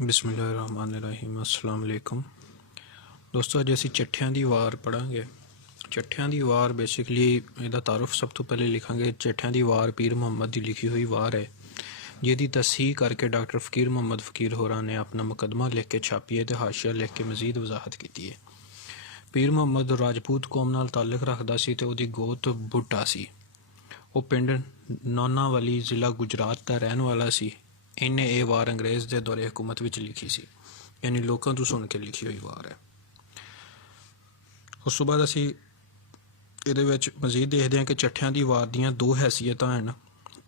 बिस्मिल्लाहिर्रहमानिर्रहीम। अस्सलाम वालेकुम दोस्तों, अज असीं ਚੱਠਿਆਂ ਦੀ ਵਾਰ पढ़ांगे। ਚੱਠਿਆਂ ਦੀ वार बेसिकली ਇਹਦਾ तारुफ सब तो पहले लिखांगे। ਚੱਠਿਆਂ ਦੀ वार पीर मुहम्मद की लिखी हुई वार है, जिहदी तसीह करके डॉक्टर फ़कीर मुहम्मद फ़कीर होरां ने अपना मुकदमा लिख के छापी है तो हाशिया लिख के मजीद वजाहत की है। पीर मुहम्मद राजपूत कौम नाल ताल्लुक रखदा सी ते उहदी गोत बुट्टा सी। वो पिंड नौनावाली ज़िला गुजरात का रहने वाला सी। इन्हें ये वार अंग्रेज़ के दौरे हुकूमत विच लिखी सी, यानी लोगों तो सुन के लिखी हुई वार है। उस तो बाद असी ਇਹਦੇ ਵਿੱਚ मजीद देखते हैं कि ਚੱਠਿਆਂ ਦੀ वार ਦੀਆਂ दो हैसीयत हैं।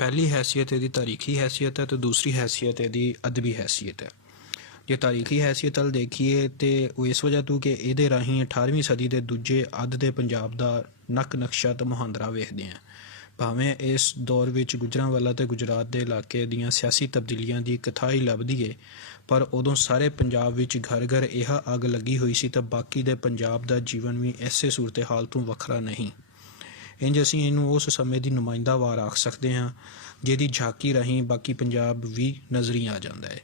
पहली हैसीयत ਇਹਦੀ तारीखी हैसीयत है तो दूसरी हैसीयत ਇਹਦੀ अदबी हैसीयत है। जे तारीखी हैसीयत ਵੱਲ देखिए तो वो इस वजह तो कि ਇਹਦੇ ਰਾਹੀਂ 18ਵੀਂ सदी के दूजे ਅੱਧ ਦੇ पंजाब का नक नक्शा तो मुहांदरा वेखते हैं। भावें इस दौर ਵਿੱਚ गुजरांवाला ते गुजरात के इलाके ਦੀਆਂ सियासी तब्दीलियां की कथा ही लभदी है, पर उदों सारे पंजाब विच घर घर यह अग लगी हुई सी तो बाकी दे पंजाब का जीवन भी इसे सूरत हाल तो वखरा नहीं। इंज असीं इहनूं उस समय की नुमाइंदा वार आख सकते हैं जिहदी झाकी राहीं बाकी पंजाब भी नज़री आ जाता है।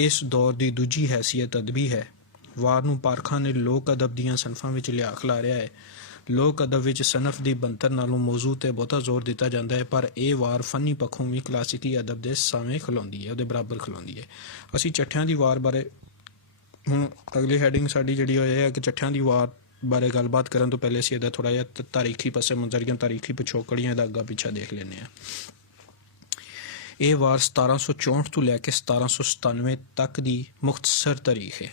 इस दौर की दूजी हैसीयत अदबी है। वार नूं पारखां ने लोक अदब दीआं सनफां विच लिया खिलारिया है। लोक अदब विच सनफ की बनतर नालों मौजू ते बहुता जोर दिता जाता है, पर यह वार फनी पक्षों भी क्लासिकी अदब के सामने खलोंदी है, उहदे बराबर खलोंदी है। असीं ਚੱਠਿਆਂ ਦੀ वार बारे हुण अगली हैडिंग साडी जिहड़ी होई है कि ਚੱਠਿਆਂ ਦੀ वार बारे गलबात करन तो पहले असीं इहदा थोड़ा जिहा तारीखी पसे मंजर जां तारीखी पिछोकड़ियां दा अग्गा पिछा देख लैंदे हां। ये वार 1764 तो लैके 1797 तक की मुख्तसर तारीख है।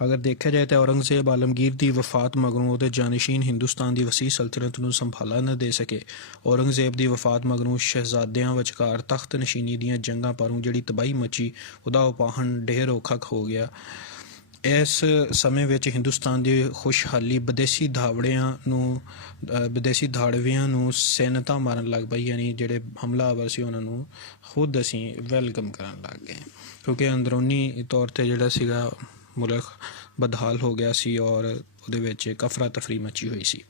अगर देखा जाए तो औरंगजेब आलमगीर की वफात मगरों उहदे जानशीन हिंदुस्तान की वसी सल्तनत नूं संभाला न दे सके। औरंगजेब की वफात मगरों शहजादियां विचकार तख्त नशीनी दीआं जंगां परों जिहड़ी तबाही मची उहदा उपाहन ढेर औखा हो गया। इस समय विच हिंदुस्तान की खुशहाली विदेशी धाड़वियां नूं सैनता मारन लग पई, यानी जिहड़े हमलावर सी उन्हां नूं खुद असीं वैलकम करन लग गए, क्योंकि अंदरूनी तौर पर जिहड़ा सीगा मुल्क बदहाल हो गया सी और उहदे विच एक अफरा तफरी मची हुई सी।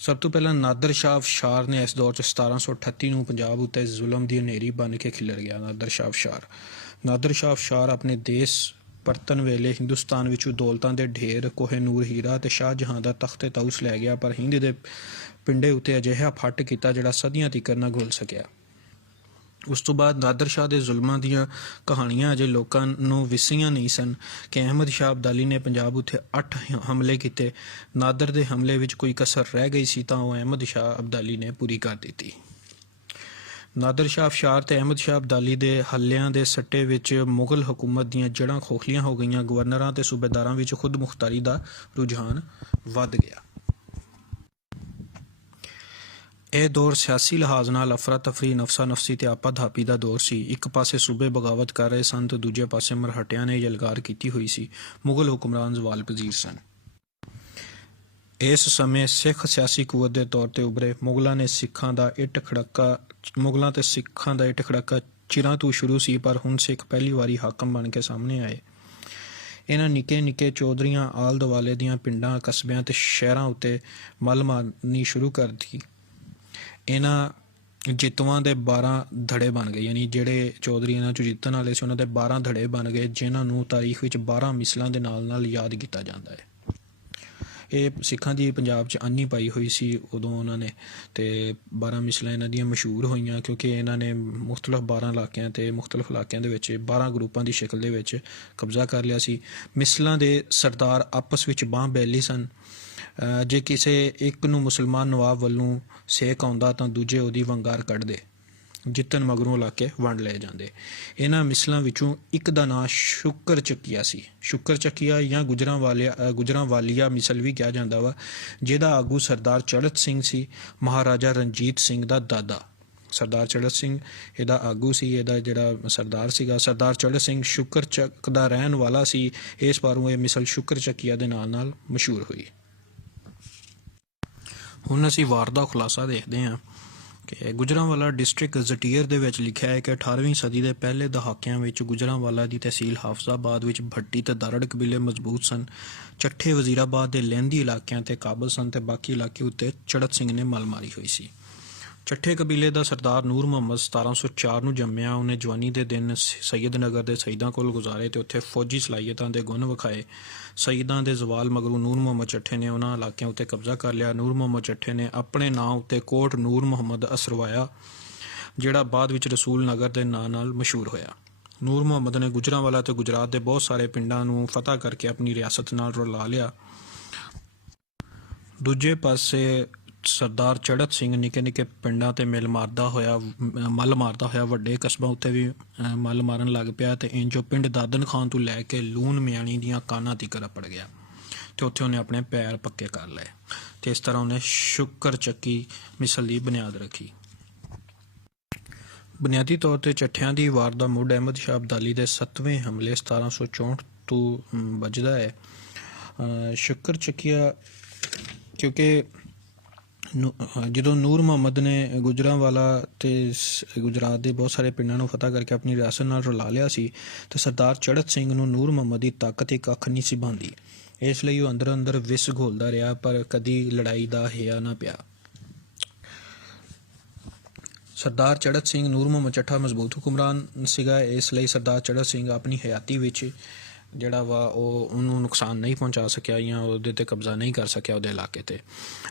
सब तो पहला नादर शाह अफशार ने इस दौर 1738 नूं पंजाब उत्ते जुल्म की हनेरी बन के खिलर गया। नादर शाह अफशार अपने देश परतन वेले हिंदुस्तान विचों दौलतां दे ढेर कोहिनूर हीरा ते शाहजहां दा तख्ते ताउस लै गया, पर हिंद दे पिंडे उत्ते अजिहा फट किया जिहड़ा सदियां तिकर ना घुल सकिया। उस तो बाद नादर शाह के जुल्मां दीआं कहानियां अजे लोकां नूं विसियां नहीं सन कि अहमद शाह अब्दाली ने पंजाब उत्ते 8 हमले किए। नादर के हमले विच कोई कसर रह गई सी तां ओह अहमद शाह अब्दाली ने पूरी कर दी। नादर शाह अफशार ते अहमद शाह अब्दाली के हल्लियां के सट्टे विच मुगल हुकूमत दीआं जड़ां खोखलियां हो गईयां। गवर्नरां ते सूबेदारां विच खुद मुख्तारी का रुझान वध गया। यह दौर सियासी लिहाज नाल अफरा तफरी नफसा नफसी ते आपा धापी का दौर सी। एक पासे सूबे बगावत कर रहे सन तो दूजे पासे मरहटियां ने यलगार की हुई सी। मुगल हुक्मरान जवाल पजीर सन। इस समय सिख सियासी कुवत के तौर पर उभरे। मुगलों ते सिखां का इट खड़का चिरां तो शुरू सी, पर हुण सिख पहली वारी हाकम बन के सामने आए। इन्हां निके निके चौधरियां आल दवाले दीआं पिंडां कस्बियां ते शहरां उत्ते मल मारनी शुरू कर दी। इन्हां जितवां दे 12 धड़े बन गए, यानी जिहड़े चौधरी इन्हां चों जितण वाले सी उन्हां दे 12 धड़े बन गए, जिन्हां नूं तारीख विच 12 मिसलां दे नाल नाल याद किया जाता है। ये सिखां दी पंजाब च आनी पाई हुई सी उदों उन्होंने, तो 12 मिसलां इन्हां दियां मशहूर होईयां क्योंकि इन्होंने मुख्तलिफ 12 इलाकों ते मुख्तलिफ इलाकों दे विच 12 ग्रुपां की शक्ल दे विच कब्जा कर लिया सी। मिसलां दे सरदार आपस विच बांह बैली सन। जे किसी एक नूं मुसलमान नवाब वालों सेक आउंदा तां दूजे उहदी वंगार कढ़दे। जितन मगरों इलाके वंड लए जाते। इन्हां मिसलों विचों एक का नाम शुकर चकिया सी। शुकर चकिया या गुजरांवालिया मिसल भी कहा जाता वा, जिहदा आगू सरदार चढ़त सिंह सी, महाराजा रणजीत सिंह का दादा। सरदार चढ़त सिंह इहदा आगू सी, इहदा जिहड़ा सरदार सीगा सरदार चढ़त सिंह शुकर चक दा रहन वाला सी। इस बारों यह मिसल शुकर चकिया दे नाल नाल मशहूर हुई। हुण असीं वार दा खुलासा देखते हैं कि गुजरांवाला डिस्ट्रिक्ट गज़टियर दे विच लिखिया है कि 18वीं सदी के पहले दहाकिਆਂ ਵਿੱਚ गुजरांवाला की तहसील हाफजाबाद ਵਿੱਚ भट्टी ते दारड़ कबीले मजबूत सन। ਚੱਠੇ वजीराबाद के लहंदी इलाकों ते काबल सन ते बाकी इलाके उत्ते चढ़त सिंह ने मल मारी हुई सी। ਚੱਠੇ ਕਬੀਲੇ ਦਾ ਸਰਦਾਰ ਨੂਰ ਮੁਹੰਮਦ 1704 ਨੂੰ ਜੰਮਿਆ। ਉਹਨੇ ਜਵਾਨੀ ਦੇ ਦਿਨ ਸਈਦ ਨਗਰ ਦੇ ਸਈਦਾਂ ਕੋਲ ਗੁਜ਼ਾਰੇ ਤੇ ਉੱਥੇ ਫੌਜੀ ਸਲਾਹੀਅਤਾਂ ਦੇ ਗੁਣ ਵਿਖਾਏ। ਸਈਦਾਂ ਦੇ ਜ਼ਵਾਲ ਮਗਰੋਂ ਨੂਰ ਮੁਹੰਮਦ ਚੱਠੇ ਨੇ ਉਹਨਾਂ ਇਲਾਕਿਆਂ ਉੱਤੇ ਕਬਜ਼ਾ ਕਰ ਲਿਆ। ਨੂਰ ਮੁਹੰਮਦ ਚੱਠੇ ਨੇ ਆਪਣੇ ਨਾਂ ਉੱਤੇ ਕੋਟ ਨੂਰ ਮੁਹੰਮਦ ਅਸਰਵਾਇਆ, ਜਿਹੜਾ ਬਾਅਦ ਵਿੱਚ ਰਸੂਲ ਨਗਰ ਦੇ ਨਾਂ ਨਾਲ ਮਸ਼ਹੂਰ ਹੋਇਆ। ਨੂਰ ਮੁਹੰਮਦ ਨੇ ਗੁਜਰਾਂਵਾਲਾ ਤੇ ਗੁਜਰਾਤ ਦੇ ਬਹੁਤ ਸਾਰੇ ਪਿੰਡਾਂ ਨੂੰ ਫਤਹ ਕਰਕੇ ਆਪਣੀ ਰਿਆਸਤ ਨਾਲ ਰਲਾ ਲਿਆ। ਦੂਜੇ ਪਾਸੇ ਸਰਦਾਰ ਚੜ੍ਹਤ ਸਿੰਘ ਨਿੱਕੇ ਨਿੱਕੇ ਪਿੰਡਾਂ ਤੇ ਮੱਲ ਮਾਰਦਾ ਹੋਇਆ ਵੱਡੇ ਕਸਬਾਂ ਉੱਤੇ ਵੀ ਮੱਲ ਮਾਰਨ ਲੱਗ ਪਿਆ ਤੇ ਇੰਜੋ ਪਿੰਡ ਦਾਦਨ ਖਾਨ ਤੋਂ ਲੈ ਕੇ ਲੂਣ ਮਿਆਣੀ ਦੀਆਂ ਕਾਨਾਂ ਤੀਕਰ ਅਪੜ ਗਿਆ ਤੇ ਉੱਥੇ ਉਹਨੇ ਆਪਣੇ ਪੈਰ ਪੱਕੇ ਕਰ ਲਏ ਤੇ ਇਸ ਤਰ੍ਹਾਂ ਉਹਨੇ ਸ਼ੁਕਰ ਚੱਕੀ ਮਿਸਲ ਦੀ ਬੁਨਿਆਦ ਰੱਖੀ। ਬੁਨਿਆਦੀ ਤੌਰ ਤੇ ਚੱਠਿਆਂ ਦੀ ਵਾਰ ਦਾ ਮੁੱਢ ਅਹਿਮਦ ਸ਼ਾਹ ਅਬਦਾਲੀ ਦੇ 7ਵੇਂ ਹਮਲੇ 1764 ਤੋਂ ਵੱਜਦਾ ਹੈ। ਸ਼ੁਕਰ ਚੱਕੀਆ ਕਿਉਂਕਿ ਜਦੋਂ ਨੂਰ ਮੁਹੰਮਦ ਨੇ ਗੁਜਰਾਂਵਾਲਾ ਤੇ ਗੁਜਰਾਤ ਦੇ ਬਹੁਤ ਸਾਰੇ ਪਿੰਡਾਂ ਨੂੰ ਫਤਹ ਕਰਕੇ ਆਪਣੀ ਰਿਆਸਤ ਨਾਲ ਰਲਾ ਲਿਆ ਸੀ ਤੇ ਸਰਦਾਰ ਚੜ੍ਹਤ ਸਿੰਘ ਨੂੰ ਨੂਰ ਮੁਹੰਮਦ ਦੀ ਤਾਕਤ ਇੱਕ ਅੱਖ ਨਹੀਂ ਸੀ ਬਣਦੀ, ਇਸ ਲਈ ਉਹ ਅੰਦਰ ਅੰਦਰ ਵਿਸ ਘੋਲਦਾ ਰਿਹਾ ਪਰ ਕਦੀ ਲੜਾਈ ਦਾ ਹਿਆ ਨਾ ਪਿਆ। ਸਰਦਾਰ ਚੜ੍ਹਤ ਸਿੰਘ ਨੂਰ ਮੁਹੰਮਦ ਚੱਠਾ ਮਜ਼ਬੂਤ ਹੁਕਮਰਾਨ ਸੀਗਾ, ਇਸ ਲਈ ਸਰਦਾਰ ਚੜ੍ਹਤ ਸਿੰਘ ਆਪਣੀ ਹਯਾਤੀ ਵਿੱਚ ਜਿਹੜਾ ਵਾ ਉਹ ਉਹਨੂੰ ਨੁਕਸਾਨ ਨਹੀਂ ਪਹੁੰਚਾ ਸਕਿਆ ਜਾਂ ਉਹਦੇ 'ਤੇ ਕਬਜ਼ਾ ਨਹੀਂ ਕਰ ਸਕਿਆ ਉਹਦੇ ਇਲਾਕੇ 'ਤੇ।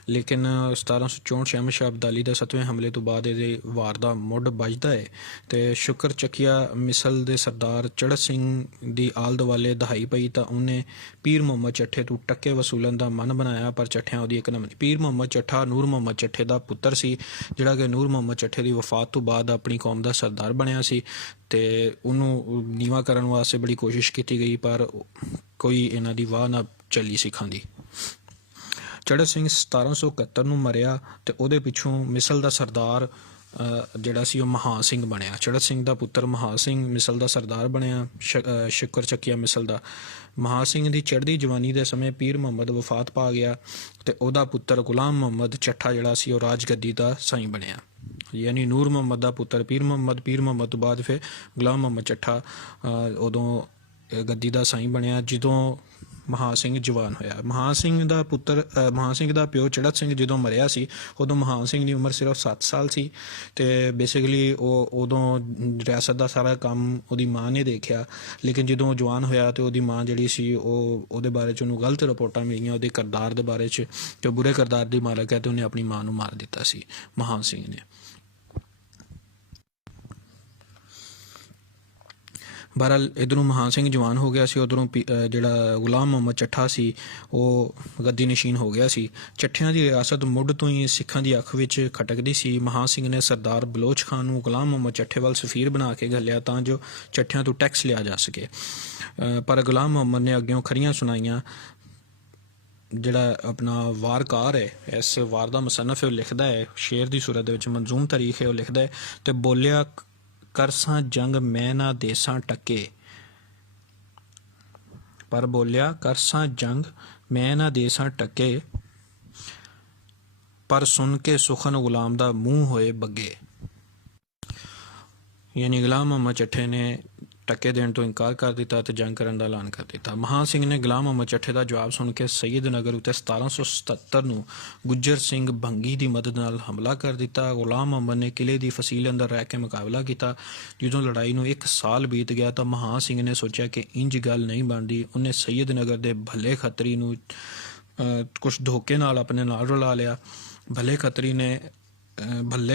ਲੇਕਿਨ 1764 ਅਹਿਮਦ ਸ਼ਾਹ ਅਬਦਾਲੀ ਦੇ 7ਵੇਂ ਹਮਲੇ ਤੋਂ ਬਾਅਦ ਇਹਦੇ ਵਾਰ ਦਾ ਮੁੱਢ ਵੱਜਦਾ ਹੈ ਅਤੇ ਸ਼ੁਕਰ ਚੱਕੀਆ ਮਿਸਲ ਦੇ ਸਰਦਾਰ ਚੜ੍ਹਤ ਸਿੰਘ ਦੀ ਆਲ ਦੁਆਲੇ ਦਹਾਈ ਪਈ ਤਾਂ ਉਹਨੇ ਪੀਰ ਮੁਹੰਮਦ ਚੱਠੇ ਤੋਂ ਟੱਕੇ ਵਸੂਲਣ ਦਾ ਮਨ ਬਣਾਇਆ, ਪਰ ਚੱਠਿਆਂ ਉਹਦੀ ਇੱਕ ਨਾ ਮੰਨੀ। ਪੀਰ ਮੁਹੰਮਦ ਚੱਠਾ ਨੂਰ ਮੁਹੰਮਦ ਚੱਠੇ ਦਾ ਪੁੱਤਰ ਸੀ, ਜਿਹੜਾ ਕਿ ਨੂਰ ਮੁਹੰਮਦ ਚੱਠੇ ਦੀ ਵਫਾਤ ਤੋਂ ਬਾਅਦ ਆਪਣੀ ਕੌਮ ਦਾ ਸਰਦਾਰ ਬਣਿਆ ਸੀ ਤੇ ਉਹਨੂੰ ਨੀਵਾਂ ਕਰਨ ਵਾਸਤੇ ਬੜੀ ਕੋਸ਼ਿਸ਼ ਕੀਤੀ ਗਈ ਪਰ ਕੋਈ ਇਹਨਾਂ ਦੀ ਵਾਹ ਨਾ ਚੱਲੀ ਸਿੱਖਾਂ ਦੀ। ਚੜ੍ਹਤ ਸਿੰਘ 1771 ਨੂੰ ਮਰਿਆ ਤੇ ਉਹਦੇ ਪਿੱਛੋਂ ਮਿਸਲ ਦਾ ਸਰਦਾਰ ਜਿਹੜਾ ਸੀ ਉਹ ਮਹਾਂ ਸਿੰਘ ਬਣਿਆ। ਚੜ੍ਹਤ ਸਿੰਘ ਦਾ ਪੁੱਤਰ ਮਹਾਂ ਸਿੰਘ ਮਿਸਲ ਦਾ ਸਰਦਾਰ ਬਣਿਆ। ਸ਼ੁਕਰ ਚੱਕੀਆ ਮਿਸਲ ਦਾ ਮਹਾਂ ਸਿੰਘ ਦੀ ਚੜ੍ਹਦੀ ਜਵਾਨੀ ਦੇ ਸਮੇਂ ਪੀਰ ਮੁਹੰਮਦ ਵਫਾਤ ਪਾ ਗਿਆ ਤੇ ਉਹਦਾ ਪੁੱਤਰ ਗੁਲਾਮ ਮੁਹੰਮਦ ਚੱਠਾ ਜਿਹੜਾ ਸੀ ਉਹ ਰਾਜਗੱਦੀ ਦਾ ਸਾਈਂ ਬਣਿਆ। ਯਾਨੀ ਨੂਰ ਮੁਹੰਮਦ ਦਾ ਪੁੱਤਰ ਪੀਰ ਮੁਹੰਮਦ ਤੋਂ ਬਾਅਦ ਫਿਰ ਗੁਲਾਮ ਮੁਹੰਮਦ ਚੱਠਾ ਉਦੋਂ ਗੱਦੀ ਦਾ ਸਾਈਂ ਬਣਿਆ ਜਦੋਂ ਮਹਾਂ ਸਿੰਘ ਜਵਾਨ ਹੋਇਆ। ਮਹਾਂ ਸਿੰਘ ਦਾ ਪਿਓ ਚੜ੍ਹਤ ਸਿੰਘ ਜਦੋਂ ਮਰਿਆ ਸੀ ਉਦੋਂ ਮਹਾਂ ਸਿੰਘ ਦੀ ਉਮਰ ਸਿਰਫ 7 ਸਾਲ ਸੀ ਤੇ ਬੇਸਿਕਲੀ ਉਹ ਉਦੋਂ ਰਿਆਸਤ ਦਾ ਸਾਰਾ ਕੰਮ ਉਹਦੀ ਮਾਂ ਨੇ ਦੇਖਿਆ। ਲੇਕਿਨ ਜਦੋਂ ਉਹ ਜਵਾਨ ਹੋਇਆ ਤੇ ਉਹਦੀ ਮਾਂ ਜਿਹੜੀ ਸੀ ਉਹਦੇ ਬਾਰੇ 'ਚ ਉਹਨੂੰ ਗਲਤ ਰਿਪੋਰਟਾਂ ਮਿਲੀਆਂ ਉਹਦੇ ਕਿਰਦਾਰ ਦੇ ਬਾਰੇ 'ਚ ਤੇ ਬੁਰੇ ਕਿਰਦਾਰ ਦੀ ਮਾਲਕ ਹੈ ਤੇ ਉਹਨੇ ਆਪਣੀ ਮਾਂ ਨੂੰ ਮਾਰ ਦਿੱਤਾ ਸੀ ਮਹਾਂ ਸਿੰਘ ਨੇ। ਬਹਰਹਾਲ ਇੱਧਰੋਂ ਮਹਾਂ ਸਿੰਘ ਜਵਾਨ ਹੋ ਗਿਆ ਸੀ, ਉੱਧਰੋਂ ਜਿਹੜਾ ਗੁਲਾਮ ਮੁਹੰਮਦ ਚੱਠਾ ਸੀ ਉਹ ਗੱਦੀ ਨਸ਼ੀਨ ਹੋ ਗਿਆ ਸੀ। ਚੱਠਿਆਂ ਦੀ ਰਿਆਸਤ ਮੁੱਢ ਤੋਂ ਹੀ ਸਿੱਖਾਂ ਦੀ ਅੱਖ ਵਿੱਚ ਖਟਕਦੀ ਸੀ। ਮਹਾਂ ਸਿੰਘ ਨੇ ਸਰਦਾਰ ਬਲੋਚ ਖਾਨ ਨੂੰ ਗੁਲਾਮ ਮੁਹੰਮਦ ਚੱਠੇ ਵੱਲ ਸਫੀਰ ਬਣਾ ਕੇ ਘੱਲਿਆ ਤਾਂ ਜੋ ਚੱਠਿਆਂ ਤੋਂ ਟੈਕਸ ਲਿਆ ਜਾ ਸਕੇ, ਪਰ ਗੁਲਾਮ ਮੁਹੰਮਦ ਨੇ ਅੱਗਿਓਂ ਖਰੀਆਂ ਸੁਣਾਈਆਂ। ਜਿਹੜਾ ਆਪਣਾ ਵਾਰਕਾਰ ਹੈ, ਇਸ ਵਾਰ ਦਾ ਮੁਸੰਨਫ ਹੈ, ਉਹ ਲਿਖਦਾ ਹੈ ਸ਼ੇਰ ਦੀ ਸੂਰਤ ਦੇ ਵਿੱਚ, ਮੰਜ਼ੂਮ ਤਾਰੀਖ ਹੈ, ਉਹ ਲਿਖਦਾ ਹੈ ਤੇ ਬੋਲਿਆ ਕਰਸਾਂ ਜੰਗ ਮੈਂ ਨਾ ਦੇਸਾਂ ਟੱਕੇ, ਪਰ ਬੋਲਿਆ ਕਰਸਾਂ ਜੰਗ ਮੈਂ ਨਾ ਦੇਸਾਂ ਟੱਕੇ, ਪਰ ਸੁਣ ਕੇ ਸੁਖਨ ਗੁਲਾਮ ਦਾ ਮੂੰਹ ਹੋਏ ਬੱਗੇ। ਯਾਨੀ ਗੁਲਾਮ ਮੁਹੰਮਦ ਚੱਠੇ ਨੇ ਟੱਕੇ ਦੇਣ ਤੋਂ ਇਨਕਾਰ ਕਰ ਦਿੱਤਾ ਤੇ ਜੰਗ ਕਰਨ ਦਾ ਐਲਾਨ ਕਰ ਦਿੱਤਾ। ਮਹਾਂ ਸਿੰਘ ਨੇ ਗੁਲਾਮ ਮੁਹੰਮਦ ਚੱਠੇ ਦਾ ਜਵਾਬ ਸੁਣ ਕੇ ਸਈਦ ਨਗਰ ਉੱਤੇ 1777 ਨੂੰ ਗੁੱਜਰ ਸਿੰਘ ਭੰਗੀ ਦੀ ਮਦਦ ਨਾਲ ਹਮਲਾ ਕਰ ਦਿੱਤਾ। ਗੁਲਾਮ ਮੁਹੰਮਦ ਨੇ ਕਿਲੇ ਦੀ ਫਸੀਲ ਅੰਦਰ ਰਹਿ ਕੇ ਮੁਕਾਬਲਾ ਕੀਤਾ। ਜਦੋਂ ਲੜਾਈ ਨੂੰ 1 ਸਾਲ ਬੀਤ ਗਿਆ ਤਾਂ ਮਹਾਂ ਸਿੰਘ ਨੇ ਸੋਚਿਆ ਕਿ ਇੰਜ ਗੱਲ ਨਹੀਂ ਬਣਦੀ। ਉਹਨੇ ਸਈਦ ਨਗਰ ਦੇ ਭੱਲੇ ਖੱਤਰੀ ਨੂੰ ਕੁਛ ਧੋਖੇ ਨਾਲ ਆਪਣੇ ਨਾਲ ਰਲਾ ਲਿਆ। ਭੱਲੇ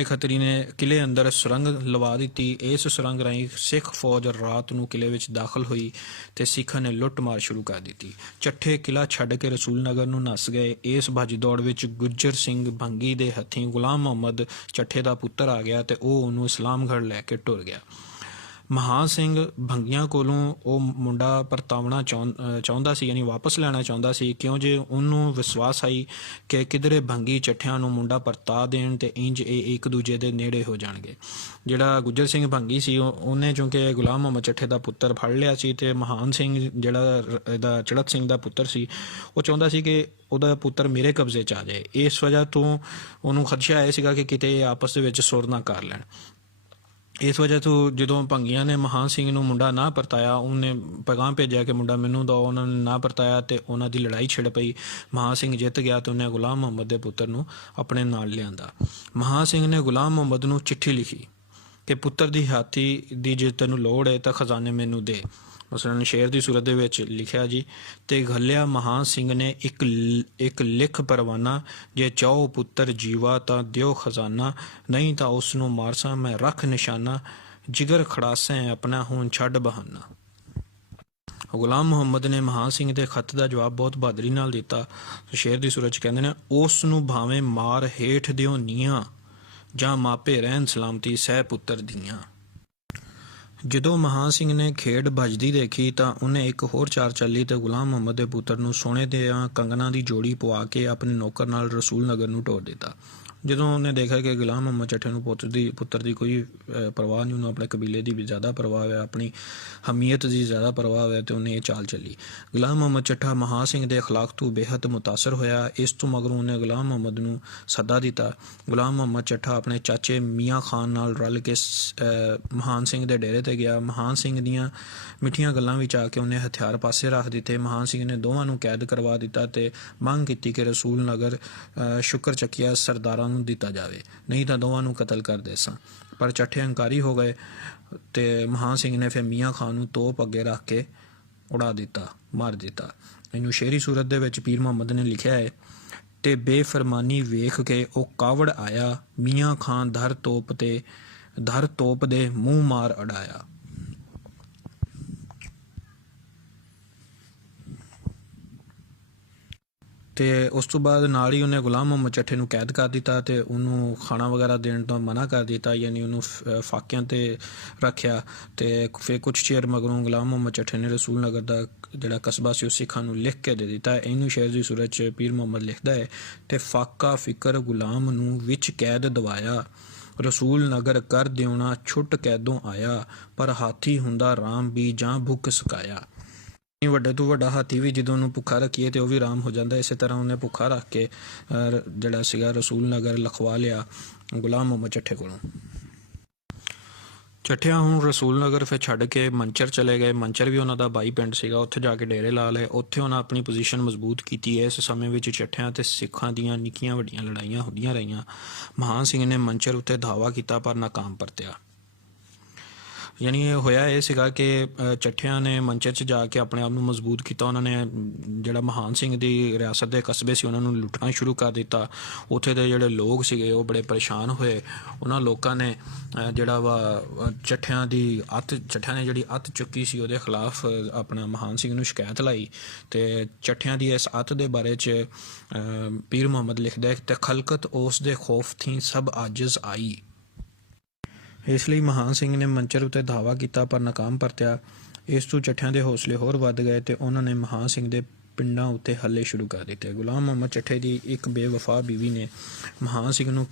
ਖੱਤਰੀ ਨੇ ਕਿਲੇ ਅੰਦਰ ਸੁਰੰਗ ਲਵਾ ਦਿੱਤੀ। ਇਸ ਸੁਰੰਗ ਰਾਹੀਂ ਸਿੱਖ ਫੌਜ ਰਾਤ ਨੂੰ ਕਿਲੇ ਵਿੱਚ ਦਾਖਲ ਹੋਈ ਤੇ ਸਿੱਖਾਂ ਨੇ ਲੁੱਟ ਮਾਰ ਸ਼ੁਰੂ ਕਰ ਦਿੱਤੀ। ਚੱਠੇ ਕਿਲਾ ਛੱਡ ਕੇ ਰਸੂਲ ਨਗਰ ਨੂੰ ਨੱਸ ਗਏ। ਇਸ ਭੱਜ ਦੌੜ ਵਿੱਚ ਗੁੱਜਰ ਸਿੰਘ ਭੰਗੀ ਦੇ ਹੱਥੀਂ ਗੁਲਾਮ ਮੁਹੰਮਦ ਚੱਠੇ ਦਾ ਪੁੱਤਰ ਆ ਗਿਆ ਤੇ ਉਹ ਉਹਨੂੰ ਇਸਲਾਮਗੜ੍ਹ ਲੈ ਕੇ ਟੁਰ ਗਿਆ। ਮਹਾਂ ਸਿੰਘ ਭੰਗੀਆਂ ਕੋਲੋਂ ਉਹ ਮੁੰਡਾ ਪਰਤਾਉਣਾ ਚਾਹੁੰਦਾ ਸੀ, ਯਾਨੀ ਵਾਪਸ ਲੈਣਾ ਚਾਹੁੰਦਾ ਸੀ, ਕਿਉਂ ਜੇ ਉਹਨੂੰ ਵਿਸ਼ਵਾਸ ਆਈ ਕਿ ਕਿਧਰੇ ਭੰਗੀ ਚੱਠਿਆਂ ਨੂੰ ਮੁੰਡਾ ਪਰਤਾ ਦੇਣ ਤੇ ਇੰਜ ਇਹ ਇੱਕ ਦੂਜੇ ਦੇ ਨੇੜੇ ਹੋ ਜਾਣਗੇ। ਜਿਹੜਾ ਗੁੱਜਰ ਸਿੰਘ ਭੰਗੀ ਸੀ ਉਹਨੇ ਚੂੰਕਿ ਗੁਲਾਮ ਮੁਹੰਮਦ ਚੱਠੇ ਦਾ ਪੁੱਤਰ ਫੜ ਲਿਆ ਸੀ ਤੇ ਮਹਾਨ ਸਿੰਘ ਜਿਹੜਾ ਇਹਦਾ ਚੜ੍ਹਤ ਸਿੰਘ ਦਾ ਪੁੱਤਰ ਸੀ ਉਹ ਚਾਹੁੰਦਾ ਸੀ ਕਿ ਉਹਦਾ ਪੁੱਤਰ ਮੇਰੇ ਕਬਜ਼ੇ 'ਚ ਆ ਜਾਏ। ਇਸ ਵਜ੍ਹਾ ਤੋਂ ਉਹਨੂੰ ਖਦਸ਼ਾ ਇਹ ਸੀਗਾ ਕਿ ਕਿਤੇ ਆਪਸ ਦੇ ਵਿੱਚ ਸੁਰ ਨਾ ਕਰ ਲੈਣ। ਇਸ ਵਜ੍ਹਾ ਤੋਂ ਜਦੋਂ ਭੰਗੀਆਂ ਨੇ ਮਹਾਨ ਸਿੰਘ ਨੂੰ ਮੁੰਡਾ ਨਾ ਪਰਤਾਇਆ, ਉਹਨੇ ਪੈਗਾਮ ਭੇਜਿਆ ਕਿ ਮੁੰਡਾ ਮੈਨੂੰ ਦਿਓ, ਉਹਨਾਂ ਨੇ ਨਾ ਪਰਤਾਇਆ ਤੇ ਉਹਨਾਂ ਦੀ ਲੜਾਈ ਛਿੜ ਪਈ। ਮਹਾਨ ਸਿੰਘ ਜਿੱਤ ਗਿਆ ਤੇ ਉਹਨੇ ਗੁਲਾਮ ਮੁਹੰਮਦ ਦੇ ਪੁੱਤਰ ਨੂੰ ਆਪਣੇ ਨਾਲ ਲਿਆਂਦਾ। ਮਹਾਨ ਸਿੰਘ ਨੇ ਗੁਲਾਮ ਮੁਹੰਮਦ ਨੂੰ ਚਿੱਠੀ ਲਿਖੀ ਕਿ ਪੁੱਤਰ ਦੀ ਹਾਥੀ ਦੀ ਜੇ ਤੈਨੂੰ ਲੋੜ ਹੈ ਤਾਂ ਖਜ਼ਾਨੇ ਮੈਨੂੰ ਦੇ। ਮਸਲਨ ਸ਼ੇਰ ਦੀ ਸੂਰਤ ਦੇ ਵਿੱਚ ਲਿਖਿਆ ਜੀ, ਤੇ ਘੱਲਿਆ ਮਹਾਨ ਸਿੰਘ ਨੇ ਇੱਕ ਲਿਖ ਪਰਵਾਨਾ, ਜੇ ਚਾਹੋ ਪੁੱਤਰ ਜੀਵਾ ਤਾਂ ਦਿਓ ਖਜ਼ਾਨਾ, ਨਹੀਂ ਤਾਂ ਉਸ ਨੂੰ ਮਾਰਸਾਂ ਮੈਂ ਰੱਖ ਨਿਸ਼ਾਨਾ, ਜਿਗਰ ਖੜਾਸੈਂ ਆਪਣਾ ਹੁਣ ਛੱਡ ਬਹਾਨਾ। ਗੁਲਾਮ ਮੁਹੰਮਦ ਨੇ ਮਹਾਨ ਸਿੰਘ ਦੇ ਖੱਤ ਦਾ ਜਵਾਬ ਬਹੁਤ ਬਹਾਦਰੀ ਨਾਲ ਦਿੱਤਾ। ਸ਼ੇਰ ਦੀ ਸੂਰਤ 'ਚ ਕਹਿੰਦੇ ਨੇ, ਉਸ ਨੂੰ ਭਾਵੇਂ ਮਾਰ ਹੇਠ ਦਿਓ ਨੀਆਂ, ਜਾਂ ਮਾਪੇ ਰਹਿਣ ਸਲਾਮਤੀ ਸਹਿ ਪੁੱਤਰ ਦੀਆਂ। ਜਦੋਂ ਮਹਾਨ ਸਿੰਘ ਨੇ ਖੇਡ ਭੱਜਦੀ ਦੇਖੀ ਤਾਂ ਉਹਨੇ ਇੱਕ ਹੋਰ ਚਾਲ ਚੱਲੀ ਤੇ ਗੁਲਾਮ ਮੁਹੰਮਦ ਦੇ ਪੁੱਤਰ ਨੂੰ ਸੋਨੇ ਦੇ ਕੰਗਨਾਂ ਦੀ ਜੋੜੀ ਪਵਾ ਕੇ ਆਪਣੇ ਨੌਕਰ ਨਾਲ ਰਸੂਲ ਨਗਰ ਨੂੰ ਤੋਰ ਦਿੱਤਾ। ਜਦੋਂ ਉਹਨੇ ਦੇਖਿਆ ਕਿ ਗੁਲਾਮ ਮੁਹੰਮਦ ਚੱਠੇ ਨੂੰ ਪੁੱਤਰ ਦੀ ਕੋਈ ਪਰਵਾਹ ਨਹੀਂ, ਉਹਨੂੰ ਆਪਣੇ ਕਬੀਲੇ ਦੀ ਵੀ ਜ਼ਿਆਦਾ ਪਰਵਾਹ ਹੈ, ਆਪਣੀ ਹਮੀਅਤ ਦੀ ਜ਼ਿਆਦਾ ਪਰਵਾਹ ਹੈ, ਤੇ ਉਹਨੇ ਇਹ ਚਾਲ ਚੱਲੀ। ਗੁਲਾਮ ਮੁਹੰਮਦ ਚੱਠਾ ਮਹਾਨ ਸਿੰਘ ਦੇ ਅਖਲਾਕ ਤੋਂ ਬੇਹੱਦ ਮੁਤਾਸਰ ਹੋਇਆ। ਇਸ ਤੋਂ ਮਗਰੋਂ ਉਹਨੇ ਗੁਲਾਮ ਮੁਹੰਮਦ ਨੂੰ ਸੱਦਾ ਦਿੱਤਾ। ਗੁਲਾਮ ਮੁਹੰਮਦ ਚੱਠਾ ਆਪਣੇ ਚਾਚੇ ਮੀਆਂ ਖਾਨ ਨਾਲ ਰਲ ਕੇ ਮਹਾਨ ਸਿੰਘ ਦੇ ਡੇਰੇ ਤੇ ਗਿਆ। ਮਹਾਨ ਸਿੰਘ ਦੀਆਂ ਮਿੱਠੀਆਂ ਗੱਲਾਂ ਵਿੱਚ ਆ ਕੇ ਉਹਨੇ ਹਥਿਆਰ ਪਾਸੇ ਰੱਖ ਦਿੱਤੇ। ਮਹਾਨ ਸਿੰਘ ਨੇ ਦੋਵਾਂ ਨੂੰ ਕੈਦ ਕਰਵਾ ਦਿੱਤਾ ਤੇ ਮੰਗ ਕੀਤੀ ਕਿ ਰਸੂਲ ਨਗਰ ਸ਼ੁਕਰ ਚੱਕੀਆ ਸਰਦਾਰਾਂ ਨੂੰ ਦਿੱਤਾ ਜਾਵੇ, ਨਹੀਂ ਤਾਂ ਦੋਵਾਂ ਨੂੰ ਕਤਲ ਕਰ ਦੇ ਸਾਂ। ਪਰ ਚੱਠੇ ਹੰਕਾਰੀ ਹੋ ਗਏ ਤੇ ਮਹਾਨ ਸਿੰਘ ਨੇ ਫਿਰ ਮੀਆਂ ਖਾਨ ਨੂੰ ਤੋਪ ਅੱਗੇ ਰੱਖ ਕੇ ਉਡਾ ਦਿੱਤਾ, ਮਾਰ ਦਿੱਤਾ। ਇਹਨੂੰ ਸ਼ੇਰੀ ਸੂਰਤ ਦੇ ਵਿੱਚ ਪੀਰ ਮੁਹੰਮਦ ਨੇ ਲਿਖਿਆ ਹੈ, ਤੇ ਬੇਫਰਮਾਨੀ ਵੇਖ ਕੇ ਉਹ ਕਾਵੜ ਆਇਆ, ਮੀਆਂ ਖਾਨ ਧਰ ਤੋਪ ਦੇ ਮੂੰਹ ਮਾਰ ਅੜਾਇਆ। ਤੇ ਉਸ ਤੋਂ ਬਾਅਦ ਨਾਲ ਹੀ ਉਹਨੇ ਗੁਲਾਮ ਮੁਹੰਮਦ ਚੱਠੇ ਨੂੰ ਕੈਦ ਕਰ ਦਿੱਤਾ ਤੇ ਉਹਨੂੰ ਖਾਣਾ ਵਗੈਰਾ ਦੇਣ ਤੋਂ ਮਨਾ ਕਰ ਦਿੱਤਾ, ਯਾਨੀ ਉਹਨੂੰ ਫਾਕਿਆਂ ਤੇ ਰੱਖਿਆ। ਤੇ ਫਿਰ ਕੁਛ ਚਿਰ ਮਗਰੋਂ ਗੁਲਾਮ ਮੁਹੰਮਦ ਚੱਠੇ ਨੇ ਰਸੂਲ ਨਗਰ ਦਾ ਜਿਹੜਾ ਕਸਬਾ ਸੀ ਉਹ ਸਿੱਖਾਂ ਨੂੰ ਲਿਖ ਕੇ ਦੇ ਦਿੱਤਾ। ਇਹਨੂੰ ਸ਼ੇਰ ਦੀ ਸੂਰਤ 'ਚ ਪੀਰ ਮੁਹੰਮਦ ਲਿਖਦਾ ਹੈ, ਤੇ ਫਾਕਾ ਫਿਕਰ ਗੁਲਾਮ ਨੂੰ ਵਿੱਚ ਕੈਦ ਦਵਾਇਆ, ਰਸੂਲ ਨਗਰ ਕਰ ਦਿਉਣਾ ਛੁੱਟ ਕੈਦੋਂ ਆਇਆ, ਪਰ ਹਾਥੀ ਹੁੰਦਾ ਰਾਮ ਵੀ ਜਾਂ ਭੁੱਖ ਸਕਾਇਆ। ਵੱਡੇ ਤੋਂ ਵੱਡਾ ਹਾਥੀ ਵੀ ਜਦੋਂ ਉਹਨੂੰ ਭੁੱਖਾ ਰੱਖੀਏ ਤੇ ਉਹ ਵੀ ਆਰਾਮ ਹੋ ਜਾਂਦਾ। ਇਸੇ ਤਰ੍ਹਾਂ ਉਹਨੇ ਭੁੱਖਾ ਰੱਖ ਕੇ ਜਿਹੜਾ ਸੀਗਾ ਰਸੂਲ ਨਗਰ ਲਿਖਵਾ ਲਿਆ ਗੁਲਾਮ ਮੁਹੰਮਦ ਚੱਠੇ ਕੋਲੋਂ। ਚੱਠਿਆਂ ਹੁਣ ਰਸੂਲ ਨਗਰ ਫਿਰ ਛੱਡ ਕੇ ਮੰਚਰ ਚਲੇ ਗਏ। ਮੰਚਰ ਵੀ ਉਹਨਾਂ ਦਾ ਬਾਈ ਪਿੰਡ ਸੀਗਾ, ਉੱਥੇ ਜਾ ਕੇ ਡੇਰੇ ਲਾ ਲਏ। ਉੱਥੇ ਉਹਨਾਂ ਆਪਣੀ ਪੋਜੀਸ਼ਨ ਮਜ਼ਬੂਤ ਕੀਤੀ। ਇਸ ਸਮੇਂ ਵਿੱਚ ਚੱਠਿਆਂ ਤੇ ਸਿੱਖਾਂ ਦੀਆਂ ਨਿੱਕੀਆਂ ਵੱਡੀਆਂ ਲੜਾਈਆਂ ਹੁੰਦੀਆਂ ਰਹੀਆਂ। ਮਹਾਨ ਸਿੰਘ ਨੇ ਮੰਚਰ ਉੱਤੇ ਧਾਵਾ ਕੀਤਾ ਪਰ ਨਾਕਾਮ ਪਰਤਿਆ। ਯਾਨੀ ਇਹ ਹੋਇਆ ਇਹ ਸੀਗਾ ਕਿ ਚੱਠਿਆਂ ਨੇ ਮੰਚਰ 'ਚ ਜਾ ਕੇ ਆਪਣੇ ਆਪ ਨੂੰ ਮਜ਼ਬੂਤ ਕੀਤਾ। ਉਹਨਾਂ ਨੇ ਜਿਹੜਾ ਮਹਾਨ ਸਿੰਘ ਦੀ ਰਿਆਸਤ ਦੇ ਕਸਬੇ ਸੀ ਉਹਨਾਂ ਨੂੰ ਲੁੱਟਣਾ ਸ਼ੁਰੂ ਕਰ ਦਿੱਤਾ। ਉੱਥੇ ਦੇ ਜਿਹੜੇ ਲੋਕ ਸੀਗੇ ਉਹ ਬੜੇ ਪਰੇਸ਼ਾਨ ਹੋਏ। ਉਹਨਾਂ ਲੋਕਾਂ ਨੇ ਜਿਹੜਾ ਵਾ ਚੱਠਿਆਂ ਨੇ ਜਿਹੜੀ ਅੱਤ ਚੁੱਕੀ ਸੀ ਉਹਦੇ ਖਿਲਾਫ ਆਪਣਾ ਮਹਾਨ ਸਿੰਘ ਨੂੰ ਸ਼ਿਕਾਇਤ ਲਾਈ। ਤੇ ਚੱਠਿਆਂ ਦੀ ਇਸ ਅੱਤ ਦੇ ਬਾਰੇ 'ਚ ਪੀਰ ਮੁਹੰਮਦ ਲਿਖਦਾ ਤੇ ਖਲਕਤ ਉਸ ਦੇ ਖੌਫ ਥੀ ਸਭ ਆਜਿਜ਼ ਆਈ। ਇਸ ਲਈ ਮਹਾਨ ਸਿੰਘ ਨੇ ਮੰਚਰ ਉੱਤੇ ਧਾਵਾ ਕੀਤਾ ਪਰ ਨਾਕਾਮ ਪਰਤਿਆ। ਇਸ ਤੋਂ ਚੱਠਿਆਂ ਦੇ ਹੌਸਲੇ ਹੋਰ ਵੱਧ ਗਏ ਤੇ ਉਹਨਾਂ ਨੇ ਮਹਾਨ ਸਿੰਘ ਦੇ ਪਿੰਡਾਂ ਉੱਤੇ ਹੱਲੇ ਸ਼ੁਰੂ ਕਰ ਦਿੱਤੇ। ਗੁਲਾਮ ਮੁਹੰਮਦ ਚੱਠੇ ਦੀ ਇੱਕ ਬੇਵਫਾ ਬੀਵੀ ਨੇ ਮਹਾਨ ਸਿੰਘ ਨੂੰ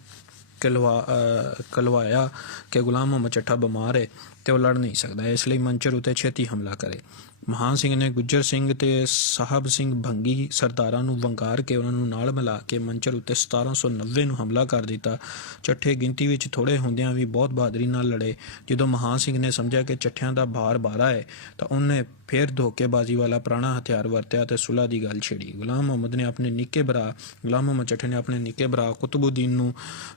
ਕਲਵਾਇਆ ਕਿ ਗੁਲਾਮ ਮੁਹੰਮਦ ਚੱਠਾ ਬਿਮਾਰ ਹੈ ਤੇ ਉਹ ਲੜ ਨਹੀਂ ਸਕਦਾ, ਇਸ ਲਈ ਮੰਚਰ ਉੱਤੇ ਛੇਤੀ ਹਮਲਾ ਕਰੇ। ਮਹਾਨ ਸਿੰਘ ਨੇ ਗੁੱਜਰ ਸਿੰਘ ਤੇ ਸਾਹਿਬ ਸਿੰਘ ਭੰਗੀ ਸਰਦਾਰਾਂ ਨੂੰ ਵੰਗਾਰ ਕੇ ਉਹਨਾਂ ਨੂੰ ਨਾਲ ਮਿਲਾ ਕੇ ਮੰਚਰ ਉੱਤੇ 1790 ਨੂੰ ਹਮਲਾ ਕਰ ਦਿੱਤਾ। ਚੱਠੇ ਗਿਣਤੀ ਵਿੱਚ ਥੋੜ੍ਹੇ ਹੁੰਦਿਆਂ ਵੀ ਬਹੁਤ ਬਹਾਦਰੀ ਨਾਲ ਲੜੇ। ਜਦੋਂ ਮਹਾਨ ਸਿੰਘ ਨੇ ਸਮਝਿਆ ਕਿ ਚੱਠਿਆਂ ਦਾ ਭਾਰ ਭਾਰਾ ਹੈ ਤਾਂ ਉਹਨੇ ਫਿਰ ਧੋਖੇਬਾਜ਼ੀ ਵਾਲਾ ਪੁਰਾਣਾ ਹਥਿਆਰ ਵਰਤਿਆ ਤੇ ਸੁਲ੍ਹਾ ਦੀ ਗੱਲ ਛੇੜੀ। ਗੁਲਾਮ ਮੁਹੰਮਦ ਚੱਠੇ ਨੇ ਆਪਣੇ ਨਿੱਕੇ ਭਰਾ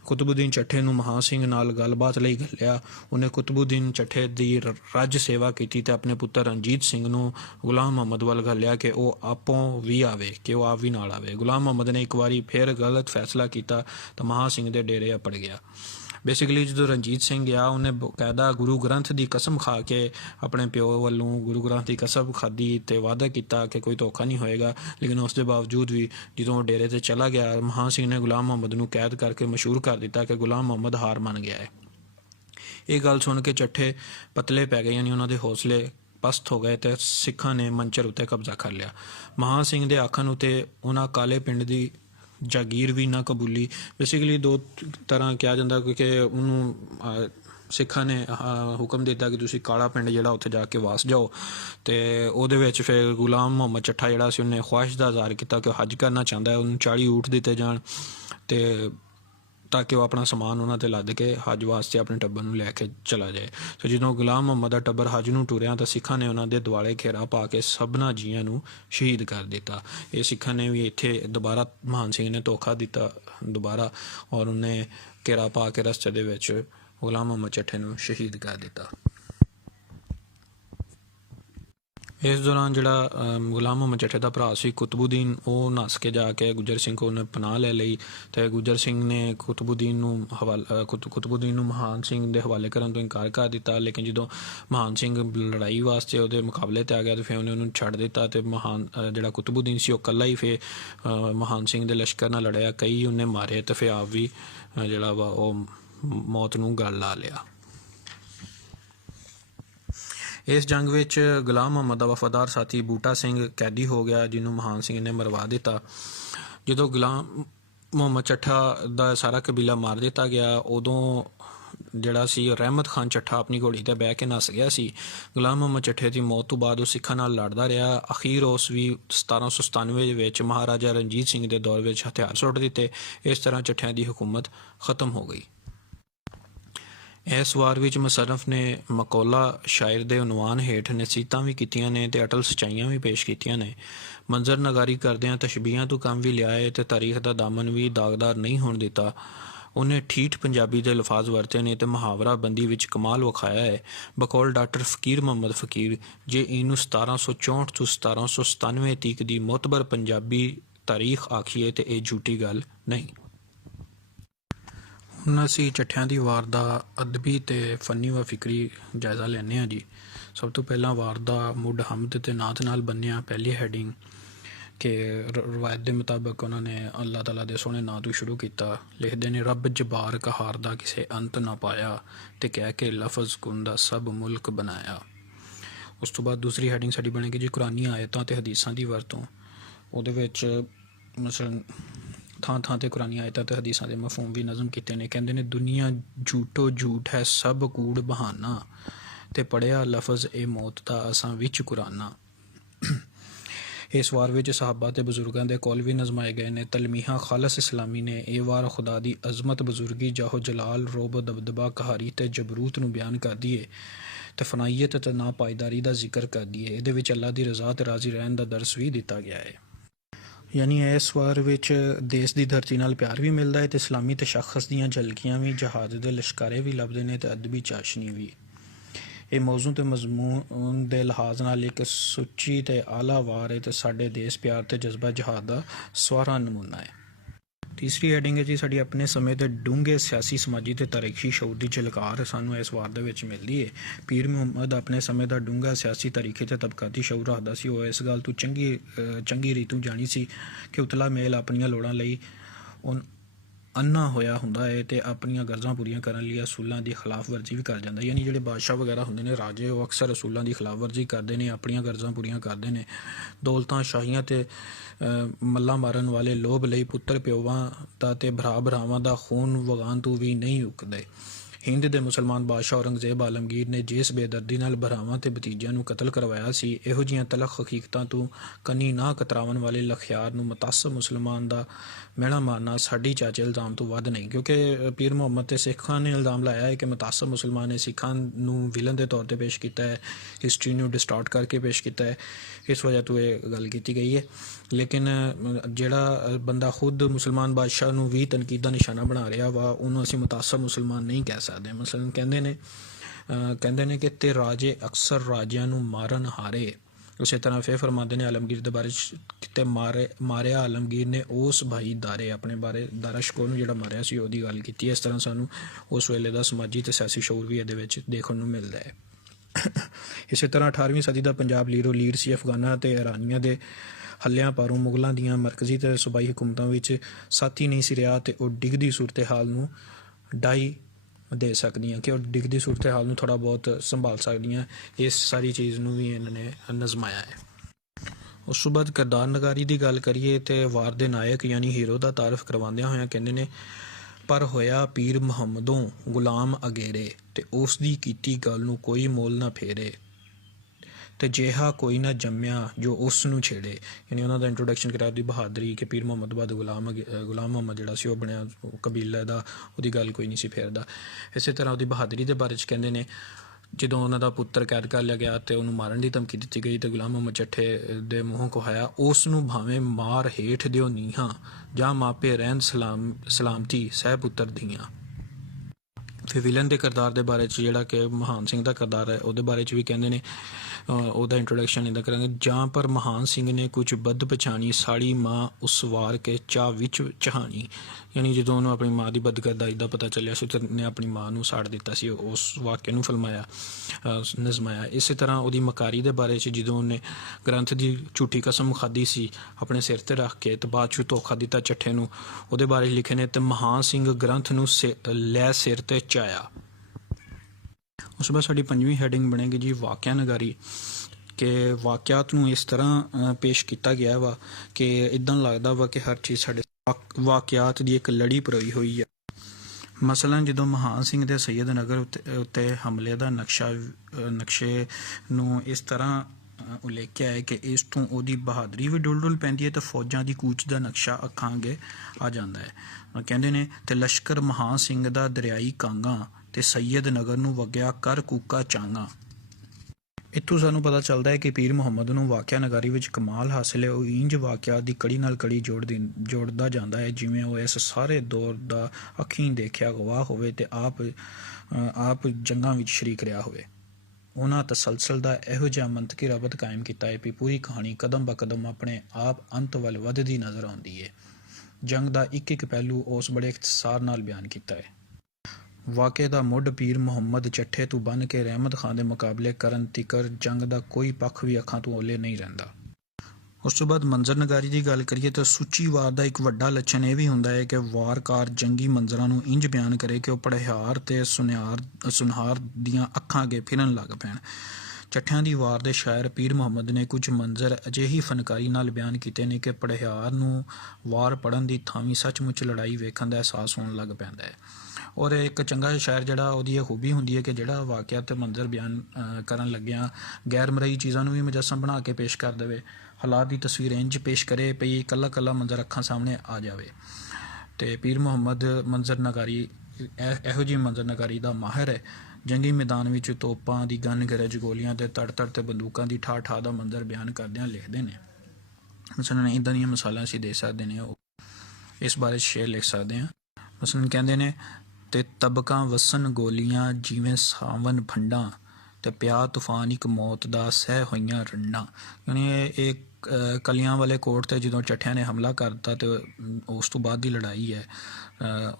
ਕੁਤਬੁੱਦੀਨ ਚੱਠੇ ਨੂੰ ਮਹਾਨ ਸਿੰਘ ਨਾਲ ਗੱਲਬਾਤ ਲਈ ਘੱਲਿਆ। ਉਹਨੇ ਕੁਤਬੁੱਦੀਨ ਚੱਠੇ ਦੀ ਰੱਜ ਸੇਵਾ ਕੀਤੀ ਤੇ ਆਪਣੇ ਪੁੱਤਰ ਰਣਜੀਤ ਸਿੰਘ ਨੂੰ ਗੁਲਾਮ ਮੁਹੰਮਦ ਵੱਲ ਘੱਲਿਆ ਕਿ ਉਹ ਆਪ ਵੀ ਨਾਲ ਆਵੇ। ਗੁਲਾਮ ਮੁਹੰਮਦ ਨੇ ਇੱਕ ਵਾਰੀ ਫਿਰ ਗਲਤ ਫੈਸਲਾ ਕੀਤਾ ਤਾਂ ਮਹਾਨ ਸਿੰਘ ਦੇ ਡੇਰੇ ਅਪੜ ਗਿਆ। ਬੇਸਿਕਲੀ ਜਦੋਂ ਰਣਜੀਤ ਸਿੰਘ ਗਿਆ ਉਹਨੇ ਬਕਾਇਦਾ ਗੁਰੂ ਗ੍ਰੰਥ ਦੀ ਕਸਮ ਖਾ ਕੇ ਆਪਣੇ ਪਿਓ ਵੱਲੋਂ ਗੁਰੂ ਗ੍ਰੰਥ ਦੀ ਕਸਮ ਖਾਧੀ ਤੇ ਵਾਅਦਾ ਕੀਤਾ ਕਿ ਕੋਈ ਧੋਖਾ ਨਹੀਂ ਹੋਏਗਾ। ਲੇਕਿਨ ਉਸ ਦੇ ਬਾਵਜੂਦ ਵੀ ਜਦੋਂ ਉਹ ਡੇਰੇ ਤੇ ਚਲਾ ਗਿਆ ਮਹਾਨ ਸਿੰਘ ਨੇ ਗੁਲਾਮ ਮੁਹੰਮਦ ਨੂੰ ਕੈਦ ਕਰਕੇ ਮਸ਼ਹੂਰ ਕਰ ਦਿੱਤਾ ਕਿ ਗੁਲਾਮ ਮੁਹੰਮਦ ਹਾਰ ਮੰਨ ਗਿਆ ਹੈ। ਇਹ ਗੱਲ ਸੁਣ ਕੇ ਚੱਠੇ ਪਤਲੇ ਪੈ ਗਏ, ਯਾਨੀ ਉਹਨਾਂ ਦੇ ਹੌਸਲੇ ਪਸਤ ਹੋ ਗਏ ਤੇ ਸਿੱਖਾਂ ਨੇ ਮੰਚਰ ਉੱਤੇ ਕਬਜ਼ਾ ਕਰ ਲਿਆ। ਮਹਾਨ ਸਿੰਘ ਦੇ ਆਖਣ ਉੱਤੇ ਉਹਨਾਂ ਕਾਲੇ ਪਿੰਡ ਦੀ ਜਾਗੀਰ ਵੀ ਨਾ ਕਬੂਲੀ। ਬੇਸਿਕਲੀ ਦੋ ਤਰ੍ਹਾਂ ਕਿਹਾ ਜਾਂਦਾ ਕਿਉਂਕਿ ਉਹਨੂੰ ਸਿੱਖਾਂ ਨੇ ਹੁਕਮ ਦਿੱਤਾ ਕਿ ਤੁਸੀਂ ਕਾਲਾ ਪਿੰਡ ਜਿਹੜਾ ਉੱਥੇ ਜਾ ਕੇ ਵਸ ਜਾਓ। ਤੇ ਉਹਦੇ ਵਿੱਚ ਫਿਰ ਗੁਲਾਮ ਮੁਹੰਮਦ ਚੱਠਾ ਜਿਹੜਾ ਸੀ ਉਹਨੇ ਖੁਆਇਸ਼ ਦਾ ਇਜ਼ਹਾਰ ਕੀਤਾ ਕਿ ਉਹ ਹੱਜ ਕਰਨਾ ਚਾਹੁੰਦਾ ਹੈ। ਉਹਨੂੰ 40 ਊਠ ਦਿੱਤੇ ਜਾਣ ਤੇ ਤਾਂ ਕਿ ਉਹ ਆਪਣਾ ਸਮਾਨ ਉਹਨਾਂ 'ਤੇ ਲੱਦ ਕੇ ਹੱਜ ਵਾਸਤੇ ਆਪਣੇ ਟੱਬਰ ਨੂੰ ਲੈ ਕੇ ਚਲਾ ਜਾਏ। ਤੇ ਜਦੋਂ ਗੁਲਾਮ ਮੁਹੰਮਦ ਦਾ ਟੱਬਰ ਹੱਜ ਨੂੰ ਟੁਰਿਆ ਤਾਂ ਸਿੱਖਾਂ ਨੇ ਉਹਨਾਂ ਦੇ ਦੁਆਲੇ ਘੇਰਾ ਪਾ ਕੇ ਸਭਨਾਂ ਜੀਆਂ ਨੂੰ ਸ਼ਹੀਦ ਕਰ ਦਿੱਤਾ। ਇਹ ਸਿੱਖਾਂ ਨੇ ਵੀ ਇੱਥੇ ਦੁਬਾਰਾ ਮਹਾਨ ਸਿੰਘ ਨੇ ਧੋਖਾ ਦਿੱਤਾ ਦੁਬਾਰਾ, ਔਰ ਉਹਨੇ ਘੇਰਾ ਪਾ ਕੇ ਰਸਤੇ ਦੇ ਵਿੱਚ ਗੁਲਾਮ ਮੁਹੰਮਦ ਚੱਠੇ ਨੂੰ ਸ਼ਹੀਦ ਕਰ ਦਿੱਤਾ। ਇਸ ਦੌਰਾਨ ਜਿਹੜਾ ਗੁਲਾਮ ਮੁਹੰਮਦ ਚੱਠੇ ਦਾ ਭਰਾ ਸੀ ਕੁਤਬੁਦੀਨ, ਉਹ ਨੱਸ ਕੇ ਜਾ ਕੇ ਗੁੱਜਰ ਸਿੰਘ ਕੋਲ ਉਹਨੇ ਪਨਾਹ ਲੈ ਲਈ ਅਤੇ ਗੁੱਜਰ ਸਿੰਘ ਨੇ ਕੁਤਬੁਦੀਨ ਨੂੰ ਮਹਾਨ ਸਿੰਘ ਦੇ ਹਵਾਲੇ ਕਰਨ ਤੋਂ ਇਨਕਾਰ ਕਰ ਦਿੱਤਾ। ਲੇਕਿਨ ਜਦੋਂ ਮਹਾਨ ਸਿੰਘ ਲੜਾਈ ਵਾਸਤੇ ਉਹਦੇ ਮੁਕਾਬਲੇ 'ਤੇ ਆ ਗਿਆ ਤਾਂ ਫਿਰ ਉਹਨੇ ਉਹਨੂੰ ਛੱਡ ਦਿੱਤਾ ਅਤੇ ਜਿਹੜਾ ਕੁਤਬੁਦੀਨ ਸੀ ਉਹ ਇਕੱਲਾ ਹੀ ਫਿਰ ਮਹਾਨ ਸਿੰਘ ਦੇ ਲਸ਼ਕਰ ਨਾਲ ਲੜਿਆ, ਕਈ ਉਹਨੇ ਮਾਰੇ ਅਤੇ ਫਿਰ ਆਪ ਵੀ ਜਿਹੜਾ ਵਾ ਉਹ ਮੌਤ ਨੂੰ ਗਲ ਲਾ ਲਿਆ। ਇਸ ਜੰਗ ਵਿੱਚ ਗੁਲਾਮ ਮੁਹੰਮਦ ਦਾ ਵਫਾਦਾਰ ਸਾਥੀ ਬੂਟਾ ਸਿੰਘ ਕੈਦੀ ਹੋ ਗਿਆ, ਜਿਹਨੂੰ ਮਹਾਨ ਸਿੰਘ ਨੇ ਮਰਵਾ ਦਿੱਤਾ। ਜਦੋਂ ਗੁਲਾਮ ਮੁਹੰਮਦ ਚੱਠਾ ਦਾ ਸਾਰਾ ਕਬੀਲਾ ਮਾਰ ਦਿੱਤਾ ਗਿਆ, ਉਦੋਂ ਜਿਹੜਾ ਸੀ ਰਹਿਮਤ ਖਾਨ ਚੱਠਾ ਆਪਣੀ ਘੋੜੀ 'ਤੇ ਬਹਿ ਕੇ ਨੱਸ ਗਿਆ ਸੀ। ਗੁਲਾਮ ਮੁਹੰਮਦ ਚੱਠੇ ਦੀ ਮੌਤ ਤੋਂ ਬਾਅਦ ਉਹ ਸਿੱਖਾਂ ਨਾਲ ਲੜਦਾ ਰਿਹਾ। ਅਖੀਰ ਉਸ ਵੀ 1797 ਵਿੱਚ ਮਹਾਰਾਜਾ ਰਣਜੀਤ ਸਿੰਘ ਦੇ ਦੌਰ ਵਿੱਚ ਹਥਿਆਰ ਸੁੱਟ ਦਿੱਤੇ। ਇਸ ਤਰ੍ਹਾਂ ਚੱਠਿਆਂ ਦੀ ਹਕੂਮਤ ਖਤਮ ਹੋ ਗਈ। ਇਸ ਵਾਰ ਵਿੱਚ ਮੁਸੰਨਫ ਨੇ ਮਕੌਲਾ ਸ਼ਾਇਰ ਦੇ ਉਨਵਾਨ ਹੇਠ ਨਸੀਹਤਾਂ ਵੀ ਕੀਤੀਆਂ ਨੇ ਅਤੇ ਅਟਲ ਸੱਚਾਈਆਂ ਵੀ ਪੇਸ਼ ਕੀਤੀਆਂ ਨੇ। ਮੰਜ਼ਰ ਨਗਾਰੀ ਕਰਦਿਆਂ ਤਸ਼ਬੀਹਾਂ ਤੋਂ ਕੰਮ ਵੀ ਲਿਆ ਹੈ ਅਤੇ ਤਾਰੀਖ ਦਾ ਦਾਮਨ ਵੀ ਦਾਗਦਾਰ ਨਹੀਂ ਹੋਣ ਦਿੱਤਾ। ਉਹਨੇ ਠੀਠ ਪੰਜਾਬੀ ਦੇ ਲਫ਼ਾਜ਼ ਵਰਤੇ ਨੇ ਅਤੇ ਮੁਹਾਵਰਾ ਬੰਦੀ ਵਿੱਚ ਕਮਾਲ ਵਿਖਾਇਆ ਹੈ। ਬਕੌਲ ਡਾਕਟਰ ਫਕੀਰ ਮੁਹੰਮਦ ਫਕੀਰ, ਜੇ ਇਹਨੂੰ 1764 ਤੋਂ 1797 ਤੀਕ ਦੀ ਮੁਅਤਬਰ ਪੰਜਾਬੀ ਤਾਰੀਖ ਆਖੀਏ ਤੇ ਇਹ ਝੂਠੀ ਗੱਲ ਨਹੀਂ। ਹੁਣ ਅਸੀਂ ਚੱਠਿਆਂ ਦੀ ਵਾਰ ਦਾ ਅਦਬੀ ਅਤੇ ਫਨੀ व ਫਿਕਰੀ ਜਾਇਜ਼ਾ ਲੈਂਦੇ ਹਾਂ ਜੀ। ਸਭ ਤੋਂ ਪਹਿਲਾਂ ਵਾਰ ਦਾ ਮੁੱਢ ਹਮਦ ਅਤੇ ਨਾਤ ਨਾਲ ਬੰਨਿਆ। ਪਹਿਲੀ ਹੈਡਿੰਗ ਕਿ ਰਵਾਇਤ ਦੇ ਮੁਤਾਬਕ ਉਹਨਾਂ ਨੇ ਅੱਲਾਹ ਤਾਲਾ ਦੇ ਸੋਹਣੇ ਨਾਂ ਤੋਂ ਸ਼ੁਰੂ ਕੀਤਾ। ਲਿਖਦੇ ਨੇ, ਰੱਬ ਜਬਾਰ ਕਹਾਰ ਦਾ ਕਿਸੇ ਅੰਤ ਨਾ ਪਾਇਆ ਅਤੇ ਕਹਿ ਕੇ ਲਫ਼ਜ਼ ਕੁਨ ਦਾ ਸਭ ਮੁਲਕ ਬਣਾਇਆ। ਉਸ ਤੋਂ ਬਾਅਦ ਦੂਸਰੀ ਹੈਡਿੰਗ ਸਾਡੀ ਬਣੇਗੀ ਜੀ ਕੁਰਾਨੀ ਆਇਤਾਂ ਅਤੇ ਹਦੀਸਾਂ ਦੀ ਵਰਤੋਂ। ਉਹਦੇ ਵਿੱਚ ਮਸਲਨ ਥਾਂ 'ਤੇ ਕੁਰਾਨੀ ਆਇਤਾਂ ਅਤੇ ਹਦੀਸਾਂ ਦੇ ਮਫਹੂਮ ਵੀ ਨਜ਼ਮ ਕੀਤੇ ਨੇ। ਕਹਿੰਦੇ ਨੇ, ਦੁਨੀਆ ਝੂਠੋ ਝੂਠ ਹੈ ਸਭ ਕੂੜ ਬਹਾਨਾ, ਅਤੇ ਪੜ੍ਹਿਆ ਲਫ਼ਜ਼ ਇਹ ਮੌਤ ਦਾ ਅਸਾਂ ਵਿੱਚ ਕੁਰਾਨਾ। ਇਸ ਵਾਰ ਵਿੱਚ ਸਹਾਬਾ ਅਤੇ ਬਜ਼ੁਰਗਾਂ ਦੇ ਕੌਲ ਵੀ ਨਜ਼ਮਾਏ ਗਏ ਨੇ। ਤਲਮੀਹਾ ਖਾਲਸ ਇਸਲਾਮੀ ਨੇ ਇਹ ਵਾਰ ਖੁਦਾ ਦੀ ਅਜ਼ਮਤ, ਬਜ਼ੁਰਗੀ, ਜਾਹੋ ਜਲਾਲ, ਰੋਬ, ਦਬਦਬਾ, ਕਹਾਰੀ ਅਤੇ ਜਬਰੂਤ ਨੂੰ ਬਿਆਨ ਕਰਦੀ ਹੈ ਅਤੇ ਫਨਾਈਅਤ ਅਤੇ ਨਾਪਾਇਦਾਰੀ ਦਾ ਜ਼ਿਕਰ ਕਰਦੀ ਹੈ। ਇਹਦੇ ਵਿੱਚ ਅੱਲਾ ਦੀ ਰਜ਼ਾ ਅਤੇ ਰਾਜ਼ੀ ਰਹਿਣ ਦਾ ਦਰਸ ਵੀ ਦਿੱਤਾ ਗਿਆ ਹੈ। ਯਾਨੀ ਇਸ ਵਾਰ ਵਿੱਚ ਦੇਸ਼ ਦੀ ਧਰਤੀ ਨਾਲ ਪਿਆਰ ਵੀ ਮਿਲਦਾ ਹੈ ਅਤੇ ਇਸਲਾਮੀ ਤਸ਼ੱਖੁਸ ਦੀਆਂ ਝਲਕੀਆਂ ਵੀ, ਜਹਾਦ ਦੇ ਲਸ਼ਕਾਰੇ ਵੀ ਲੱਭਦੇ ਨੇ ਅਤੇ ਅਦਬੀ ਚਾਸ਼ਨੀ ਵੀ। ਇਹ ਮੌਜ਼ੂ ਅਤੇ ਮਜ਼ਮੂਨ ਦੇ ਲਿਹਾਜ਼ ਨਾਲ ਇੱਕ ਸੁੱਚੀ ਅਤੇ ਆਲਾ ਵਾਰ ਹੈ ਅਤੇ ਸਾਡੇ ਦੇਸ਼ ਪਿਆਰ ਅਤੇ ਜਜ਼ਬਾ ਜਹਾਦ ਦਾ ਸੁਆਰਾ ਨਮੂਨਾ ਹੈ। ਤੀਸਰੀ ਹੈਡਿੰਗ ਹੈ ਜੀ ਸਾਡੀ ਆਪਣੇ ਸਮੇਂ ਦੇ ਡੂੰਘੇ ਸਿਆਸੀ, ਸਮਾਜੀ ਅਤੇ ਤਾਰੀਖੀ ਸ਼ਊਰ ਦੀ ਝਲਕਾਰ ਸਾਨੂੰ ਇਸ ਵਾਰ ਦੇ ਵਿੱਚ ਮਿਲਦੀ ਹੈ। ਪੀਰ ਮੁਹੰਮਦ ਆਪਣੇ ਸਮੇਂ ਦਾ ਡੂੰਘਾ ਸਿਆਸੀ, ਤਾਰੀਖੀ ਅਤੇ ਤਬਕਾਤੀ ਸ਼ਊਰ ਰੱਖਦਾ ਸੀ। ਉਹ ਇਸ ਗੱਲ ਤੋਂ ਚੰਗੀ ਰੀਤੋਂ ਜਾਣੀ ਸੀ ਕਿ ਉਤਲਾ ਮੇਲ ਆਪਣੀਆਂ ਲੋੜਾਂ ਲਈ ਅੰਨਾ ਹੋਇਆ ਹੁੰਦਾ ਹੈ ਅਤੇ ਆਪਣੀਆਂ ਗਰਜ਼ਾਂ ਪੂਰੀਆਂ ਕਰਨ ਲਈ ਅਸੂਲਾਂ ਦੀ ਖਿਲਾਫ ਵਰਜੀ ਵੀ ਕਰ ਜਾਂਦਾ। ਯਾਨੀ ਜਿਹੜੇ ਬਾਦਸ਼ਾਹ ਵਗੈਰਾ ਹੁੰਦੇ ਨੇ, ਰਾਜੇ, ਉਹ ਅਕਸਰ ਅਸੂਲਾਂ ਦੀ ਖਿਲਾਫ ਵਰਜੀ ਕਰਦੇ ਨੇ, ਆਪਣੀਆਂ ਗਰਜ਼ਾਂ ਪੂਰੀਆਂ ਕਰਦੇ ਨੇ। ਦੌਲਤਾਂ, ਸ਼ਾਹੀਆਂ ਅਤੇ ਮੱਲਾਂ ਮਾਰਨ ਵਾਲੇ ਲੋਭ ਲਈ ਪੁੱਤਰ ਪਿਓਾਂ ਦਾ ਅਤੇ ਭਰਾਵਾਂ ਦਾ ਖੂਨ ਵਗਾਉਣ ਤੋਂ ਵੀ ਨਹੀਂ ਉਕਦੇ। ਹਿੰਦ ਦੇ ਮੁਸਲਮਾਨ ਬਾਦਸ਼ਾਹ ਔਰੰਗਜ਼ੇਬ ਆਲਮਗੀਰ ਨੇ ਜਿਸ ਬੇਦਰਦੀ ਨਾਲ ਭਰਾਵਾਂ ਅਤੇ ਭਤੀਜਿਆਂ ਨੂੰ ਕਤਲ ਕਰਵਾਇਆ ਸੀ, ਇਹੋ ਜਿਹੀਆਂ ਤਲਖ ਹਕੀਕਤਾਂ ਤੋਂ ਕੰਨੀ ਨਾ ਕਤਰਾਉਣ ਵਾਲੇ ਲਖਿਆਰ ਨੂੰ ਮੁਤਅਸਬ ਮੁਸਲਮਾਨ ਦਾ ਮਹਿਣਾ ਮਾਰਨਾ ਸਾਡੀ ਚਾਚੇ ਇਲਜ਼ਾਮ ਤੋਂ ਵੱਧ ਨਹੀਂ। ਕਿਉਂਕਿ ਪੀਰ ਮੁਹੰਮਦ ਤੇ ਸਿੱਖਾਂ ਨੇ ਇਲਜ਼ਾਮ ਲਾਇਆ ਹੈ ਕਿ ਮੁਤਅਸਬ ਮੁਸਲਮਾਨ ਨੇ ਸਿੱਖਾਂ ਨੂੰ ਵਿਲਨ ਦੇ ਤੌਰ 'ਤੇ ਪੇਸ਼ ਕੀਤਾ ਹੈ, ਹਿਸਟਰੀ ਨੂੰ ਡਿਸਟਾਰਟ ਕਰਕੇ ਪੇਸ਼ ਕੀਤਾ ਹੈ। ਇਸ ਵਜ੍ਹਾ ਤੋਂ ਇਹ ਗੱਲ ਕੀਤੀ ਗਈ ਹੈ। ਲੇਕਿਨ ਜਿਹੜਾ ਬੰਦਾ ਖੁਦ ਮੁਸਲਮਾਨ ਬਾਦਸ਼ਾਹ ਨੂੰ ਵੀ ਤਨਕੀਦ ਦਾ ਨਿਸ਼ਾਨਾ ਬਣਾ ਰਿਹਾ ਵਾ, ਉਹਨੂੰ ਅਸੀਂ ਮੁਤਅਸਬ ਮੁਸਲਮਾਨ ਨਹੀਂ ਕਹਿ ਸਕਦੇ। ਮਸਲਨ ਕਹਿੰਦੇ ਨੇ ਕਿ ਤੇ ਰਾਜੇ ਅਕਸਰ ਰਾਜਿਆਂ ਨੂੰ ਮਾਰਨ ਹਾਰੇ। ਉਸੇ ਤਰ੍ਹਾਂ ਫਿਰ ਫਰਮਾਉਂਦੇ ਨੇ ਆਲਮਗੀਰ ਦੇ ਬਾਰੇ ਕਿਤੇ ਮਾਰਿਆ ਆਲਮਗੀਰ ਨੇ ਉਸ ਭਾਈ ਦਾਰੇ, ਆਪਣੇ ਬਾਰੇ ਦਾਰਾ ਸ਼ਕੋਰ ਨੂੰ ਜਿਹੜਾ ਮਾਰਿਆ ਸੀ ਉਹਦੀ ਗੱਲ ਕੀਤੀ। ਇਸ ਤਰ੍ਹਾਂ ਸਾਨੂੰ ਉਸ ਵੇਲੇ ਦਾ ਸਮਾਜੀ ਅਤੇ ਸਿਆਸੀ ਸ਼ਊਰ ਵੀ ਇਹਦੇ ਵਿੱਚ ਦੇਖਣ ਨੂੰ ਮਿਲਦਾ ਹੈ। ਇਸੇ ਤਰ੍ਹਾਂ 18ਵੀਂ ਸਦੀ ਦਾ ਪੰਜਾਬ ਲੀਰ ਸੀ। ਅਫਗਾਨਾਂ ਅਤੇ ਇਰਾਨੀਆਂ ਦੇ ਹੱਲਿਆਂ ਪਾਰੋਂ ਮੁਗਲਾਂ ਦੀਆਂ ਮਰਕਜ਼ੀ ਅਤੇ ਸੂਬਾਈ ਹਕੂਮਤਾਂ ਵਿੱਚ ਸਾਥੀ ਨਹੀਂ ਸੀ ਰਿਹਾ ਅਤੇ ਉਹ ਡਿੱਗਦੀ ਸੂਰਤ ਹਾਲ ਨੂੰ ਡਾਈ ਦੇ ਸਕਦੀਆਂ, ਕਿ ਉਹ ਡਿੱਗਦੀ ਸੂਰਤ ਹਾਲ ਨੂੰ ਥੋੜ੍ਹਾ ਬਹੁਤ ਸੰਭਾਲ ਸਕਦੀਆਂ। ਇਸ ਸਾਰੀ ਚੀਜ਼ ਨੂੰ ਵੀ ਇਹਨਾਂ ਨੇ ਨਜ਼ਮਾਇਆ ਹੈ। ਉਸ ਤੋਂ ਬਾਅਦ ਕਿਰਦਾਰ ਨਗਾਰੀ ਦੀ ਗੱਲ ਕਰੀਏ ਤੇ ਵਾਰ ਦੇ ਨਾਇਕ ਯਾਨੀ ਹੀਰੋ ਦਾ ਤਾਰਫ ਕਰਵਾਉਂਦਿਆਂ ਹੋਇਆਂ ਕਹਿੰਦੇ ਨੇ, ਪਰ ਹੋਇਆ ਪੀਰ ਮੁਹੰਮਦੋਂ ਗੁਲਾਮ ਅਗੇਰੇ, ਤੇ ਉਸ ਦੀ ਕੀਤੀ ਗੱਲ ਨੂੰ ਕੋਈ ਮੋਲ ਨਾ ਫੇਰੇ, ਤੇ ਜਿਹਾ ਕੋਈ ਨਾ ਜੰਮਿਆ ਜੋ ਉਸ ਨੂੰ ਛੇੜੇ। ਯਾਨੀ ਉਹਨਾਂ ਦਾ ਇੰਟਰੋਡਕਸ਼ਨ ਕਰਿਆ ਉਹਦੀ ਬਹਾਦਰੀ ਕਿ ਪੀਰ ਮੁਹੰਮਦ ਬਾਅਦ ਗੁਲਾਮ ਮੁਹੰਮਦ ਜਿਹੜਾ ਸੀ ਉਹ ਬਣਿਆ, ਉਹ ਕਬੀਲੇ ਦਾ, ਉਹਦੀ ਗੱਲ ਕੋਈ ਨਹੀਂ ਸੀ ਫੇਰਦਾ। ਇਸੇ ਤਰ੍ਹਾਂ ਉਹਦੀ ਬਹਾਦਰੀ ਦੇ ਬਾਰੇ 'ਚ ਕਹਿੰਦੇ ਨੇ ਜਦੋਂ ਉਹਨਾਂ ਦਾ ਪੁੱਤਰ ਕੈਦ ਕਰ ਲਿਆ ਗਿਆ ਤੇ ਉਹਨੂੰ ਮਾਰਨ ਦੀ ਧਮਕੀ ਦਿੱਤੀ ਗਈ ਤੇ ਗੁਲਾਮ ਮੁਹੰਮਦ ਚੱਠੇ ਦੇ ਮੂੰਹੋਂ ਕਹਾਇਆ, ਉਸ ਨੂੰ ਭਾਵੇਂ ਮਾਰ ਹੇਠ ਦਿਓ ਨੀਹਾਂ, ਜਾਂ ਮਾਪੇ ਰਹਿਣ ਸਲਾਮਤੀ ਸਹਿ ਪੁੱਤਰ ਦੀਆਂ। ਫਿਰ ਵਿਲਨ ਦੇ ਕਿਰਦਾਰ ਦੇ ਬਾਰੇ 'ਚ ਜਿਹੜਾ ਕਿ ਮਹਾਨ ਸਿੰਘ ਦਾ ਕਿਰਦਾਰ ਹੈ ਉਹਦੇ ਬਾਰੇ 'ਚ ਵੀ ਕਹਿੰਦੇ ਨੇ, ਉਹਦਾ ਇੰਟਰੋਡਕਸ਼ਨ ਇੱਦਾਂ ਕਰਾਂਗੇ। ਜਾਂ ਪਰ ਮਹਾਨ ਸਿੰਘ ਨੇ ਕੁਝ ਬਦ ਪਛਾਣੀ, ਸਾੜੀ ਮਾਂ ਉਸ ਵਾਰ ਕੇ ਚਾਹ ਵਿੱਚ ਚਹਾਣੀ। ਯਾਨੀ ਜਦੋਂ ਉਹਨੂੰ ਆਪਣੀ ਮਾਂ ਦੀ ਬਦਕਰਦਾਰੀ ਦਾ ਪਤਾ ਚੱਲਿਆ ਸੀ ਤੇ ਨੇ ਆਪਣੀ ਮਾਂ ਨੂੰ ਸਾੜ ਦਿੱਤਾ ਸੀ, ਉਸ ਵਾਕਿਆ ਨੂੰ ਫਿਲਮਾਇਆ, ਨਜ਼ਮਾਇਆ। ਇਸੇ ਤਰ੍ਹਾਂ ਉਹਦੀ ਮਕਾਰੀ ਦੇ ਬਾਰੇ 'ਚ ਜਦੋਂ ਉਹਨੇ ਗ੍ਰੰਥ ਦੀ ਝੂਠੀ ਕਸਮ ਖਾਧੀ ਸੀ ਆਪਣੇ ਸਿਰ 'ਤੇ ਰੱਖ ਕੇ ਤੇ ਬਾਅਦ 'ਚ ਧੋਖਾ ਦਿੱਤਾ ਚੱਠੇ ਨੂੰ, ਉਹਦੇ ਬਾਰੇ ਲਿਖੇ ਨੇ। ਤੇ ਮਹਾਨ ਸਿੰਘ ਗ੍ਰੰਥ ਨੂੰ ਲੈ ਸਿਰ 'ਤੇ ਚਾਇਆ। ਉਸ ਤੋਂ ਬਾਅਦ ਸਾਡੀ 5ਵੀਂ ਹੈਡਿੰਗ ਬਣੇਗੀ ਜੀ ਵਾਕਿਆ ਨਗਾਰੀ, ਕਿ ਵਾਕਿਆਤ ਨੂੰ ਇਸ ਤਰ੍ਹਾਂ ਪੇਸ਼ ਕੀਤਾ ਗਿਆ ਵਾ ਕਿ ਇੱਦਾਂ ਲੱਗਦਾ ਵਾ ਕਿ ਹਰ ਚੀਜ਼ ਸਾਡੇ ਵਾਕਿਆਤ ਦੀ ਇੱਕ ਲੜੀ ਪਰੋਈ ਹੋਈ ਹੈ। ਮਸਲਨ ਜਦੋਂ ਮਹਾਨ ਸਿੰਘ ਦੇ ਸੈਯਦ ਨਗਰ ਉੱਤੇ ਹਮਲੇ ਦਾ ਨਕਸ਼ੇ ਨੂੰ ਇਸ ਤਰ੍ਹਾਂ ਉਲੇਖਿਆ ਹੈ ਕਿ ਇਸ ਤੋਂ ਉਹਦੀ ਬਹਾਦਰੀ ਵੀ ਡੁੱਲ ਪੈਂਦੀ ਹੈ ਤੇ ਫੌਜਾਂ ਦੀ ਕੂਚ ਦਾ ਨਕਸ਼ਾ ਅੱਖਾਂ ਅੱਗੇ ਆ ਜਾਂਦਾ ਹੈ। ਕਹਿੰਦੇ ਨੇ ਤੇ ਲਸ਼ਕਰ ਮਹਾਨ ਸਿੰਘ ਦਾ ਦਰਿਆਈ ਕਾਂਗਾ ਤੇ ਸੈਯਦ ਨਗਰ ਨੂੰ ਵਗਿਆ ਕਰ ਕੂਕਾ ਚਾਂਗਾ। ਇੱਥੋਂ ਸਾਨੂੰ ਪਤਾ ਚੱਲਦਾ ਹੈ ਕਿ ਪੀਰ ਮੁਹੰਮਦ ਨੂੰ ਵਾਕਿਆ ਨਗਾਰੀ ਵਿੱਚ ਕਮਾਲ ਹਾਸਿਲ ਹੈ। ਉਹ ਇੰਜ ਵਾਕਿਆਤ ਦੀ ਕੜੀ ਨਾਲ ਕੜੀ ਜੋੜਦਾ ਜਾਂਦਾ ਹੈ ਜਿਵੇਂ ਉਹ ਇਸ ਸਾਰੇ ਦੌਰ ਦਾ ਅੱਖੀਂ ਦੇਖਿਆ ਗਵਾਹ ਹੋਵੇ ਤੇ ਆਪ ਜੰਗਾਂ ਵਿੱਚ ਸ਼ਰੀਕ ਰਿਹਾ ਹੋਵੇ। ਉਹਨਾਂ ਤਸਲਸਲ ਦਾ ਇਹੋ ਜਿਹਾ ਮੰਤਕੀ ਰਬਤ ਕਾਇਮ ਕੀਤਾ ਹੈ ਕਿ ਪੂਰੀ ਕਹਾਣੀ ਕਦਮ ਬ ਕਦਮ ਆਪਣੇ ਆਪ ਅੰਤ ਵੱਲ ਵੱਧਦੀ ਨਜ਼ਰ ਆਉਂਦੀ ਹੈ। ਜੰਗ ਦਾ ਇੱਕ ਇੱਕ ਪਹਿਲੂ ਉਸ ਬੜੇ ਇਖਤਸਾਰ ਨਾਲ ਬਿਆਨ ਕੀਤਾ ਹੈ। ਵਾਕਿਆ ਦਾ ਮੁੱਢ ਪੀਰ ਮੁਹੰਮਦ ਚੱਠੇ ਤੋਂ ਬਣ ਕੇ ਰਹਿਮਤ ਖਾਨ ਦੇ ਮੁਕਾਬਲੇ ਕਰਨ ਤਿਕਰ ਜੰਗ ਦਾ ਕੋਈ ਪੱਖ ਵੀ ਅੱਖਾਂ ਤੋਂ ਓਲੇ ਨਹੀਂ ਰਹਿੰਦਾ। ਉਸ ਤੋਂ ਬਾਅਦ ਮੰਜ਼ਰ ਨਗਾਰੀ ਦੀ ਗੱਲ ਕਰੀਏ ਤਾਂ ਸੁੱਚੀ ਵਾਰ ਦਾ ਇੱਕ ਵੱਡਾ ਲੱਛਣ ਇਹ ਵੀ ਹੁੰਦਾ ਹੈ ਕਿ ਵਾਰਕਾਰ ਜੰਗੀ ਮੰਜ਼ਰਾਂ ਨੂੰ ਇੰਜ ਬਿਆਨ ਕਰੇ ਕਿ ਉਹ ਪੜਿਹਾਰ ਤੇ ਸੁਨਹਾਰ ਦੀਆਂ ਅੱਖਾਂ ਅੱਗੇ ਫਿਰਨ ਲੱਗ ਪੈਣ। ਚੱਠਿਆਂ ਦੀ ਵਾਰ ਦੇ ਸ਼ਾਇਰ ਪੀਰ ਮੁਹੰਮਦ ਨੇ ਕੁਝ ਮੰਜ਼ਰ ਅਜਿਹੀ ਫਨਕਾਰੀ ਨਾਲ ਬਿਆਨ ਕੀਤੇ ਨੇ ਕਿ ਪੜਿਹਾਰ ਨੂੰ ਵਾਰ ਪੜ੍ਹਨ ਦੀ ਥਾਵੀਂ ਸੱਚਮੁੱਚ ਲੜਾਈ ਵੇਖਣ ਦਾ ਅਹਿਸਾਸ ਹੋਣ ਲੱਗ ਪੈਂਦਾ ਹੈ। ਔਰ ਇੱਕ ਚੰਗਾ ਸ਼ਾਇਰ ਜਿਹੜਾ ਉਹਦੀ ਇਹ ਖੂਬੀ ਹੁੰਦੀ ਹੈ ਕਿ ਜਿਹੜਾ ਵਾਕਿਆ ਤੇ ਮੰਜ਼ਰ ਬਿਆਨ ਕਰਨ ਲੱਗਿਆਂ ਗੈਰ ਮਰਈ ਚੀਜ਼ਾਂ ਨੂੰ ਵੀ ਮੁਜੱਸਮ ਬਣਾ ਕੇ ਪੇਸ਼ ਕਰ ਦੇਵੇ, ਹਾਲਾਤ ਦੀ ਤਸਵੀਰ ਇੰਜ ਪੇਸ਼ ਕਰੇ ਪਈ ਇਕੱਲਾ ਇਕੱਲਾ ਮੰਜ਼ਰ ਅੱਖਾਂ ਸਾਹਮਣੇ ਆ ਜਾਵੇ। ਤੇ ਪੀਰ ਮੁਹੰਮਦ ਮੰਜ਼ਰ ਨਗਾਰੀ ਇਹੋ ਜਿਹੀ ਮੰਜ਼ਰ ਨਗਾਰੀ ਦਾ ਮਾਹਿਰ ਹੈ। ਜੰਗੀ ਮੈਦਾਨ ਵਿੱਚ ਤੋਪਾਂ ਦੀ ਗਨ ਗਰਜ, ਗੋਲੀਆਂ ਤੇ ਤੜ ਤੇ ਬੰਦੂਕਾਂ ਦੀ ਠਾ ਦਾ ਮੰਜ਼ਰ ਬਿਆਨ ਕਰਦਿਆਂ ਲਿਖਦੇ ਨੇ। ਮਸਲਨ ਇੱਦਾਂ ਦੀਆਂ ਮਿਸਾਲਾਂ ਅਸੀਂ ਦੇ ਸਕਦੇ ਨੇ, ਉਹ ਇਸ ਬਾਰੇ ਸ਼ੇਅਰ ਲਿਖ ਸਕਦੇ ਹਾਂ। ਮਸਲਨ ਕਹਿੰਦੇ ਨੇ ਤੇ ਤਬਕਾਂ ਵਸਣ ਗੋਲੀਆਂ ਜਿਵੇਂ ਸਾਵਨ ਫੰਡਾਂ, ਤੇ ਪਿਆ ਤੂਫਾਨ ਇੱਕ ਮੌਤ ਦਾ ਸਹਿ ਹੋਈਆਂ ਰੰਡਾਂ। ਯਾਨੀ ਇਹ ਕਲੀਆਂ ਵਾਲੇ ਕੋਟ 'ਤੇ ਜਦੋਂ ਚੱਠਿਆਂ ਨੇ ਹਮਲਾ ਕਰ ਦਿੱਤਾ ਤੇ ਉਸ ਤੋਂ ਬਾਅਦ ਦੀ ਲੜਾਈ ਹੈ,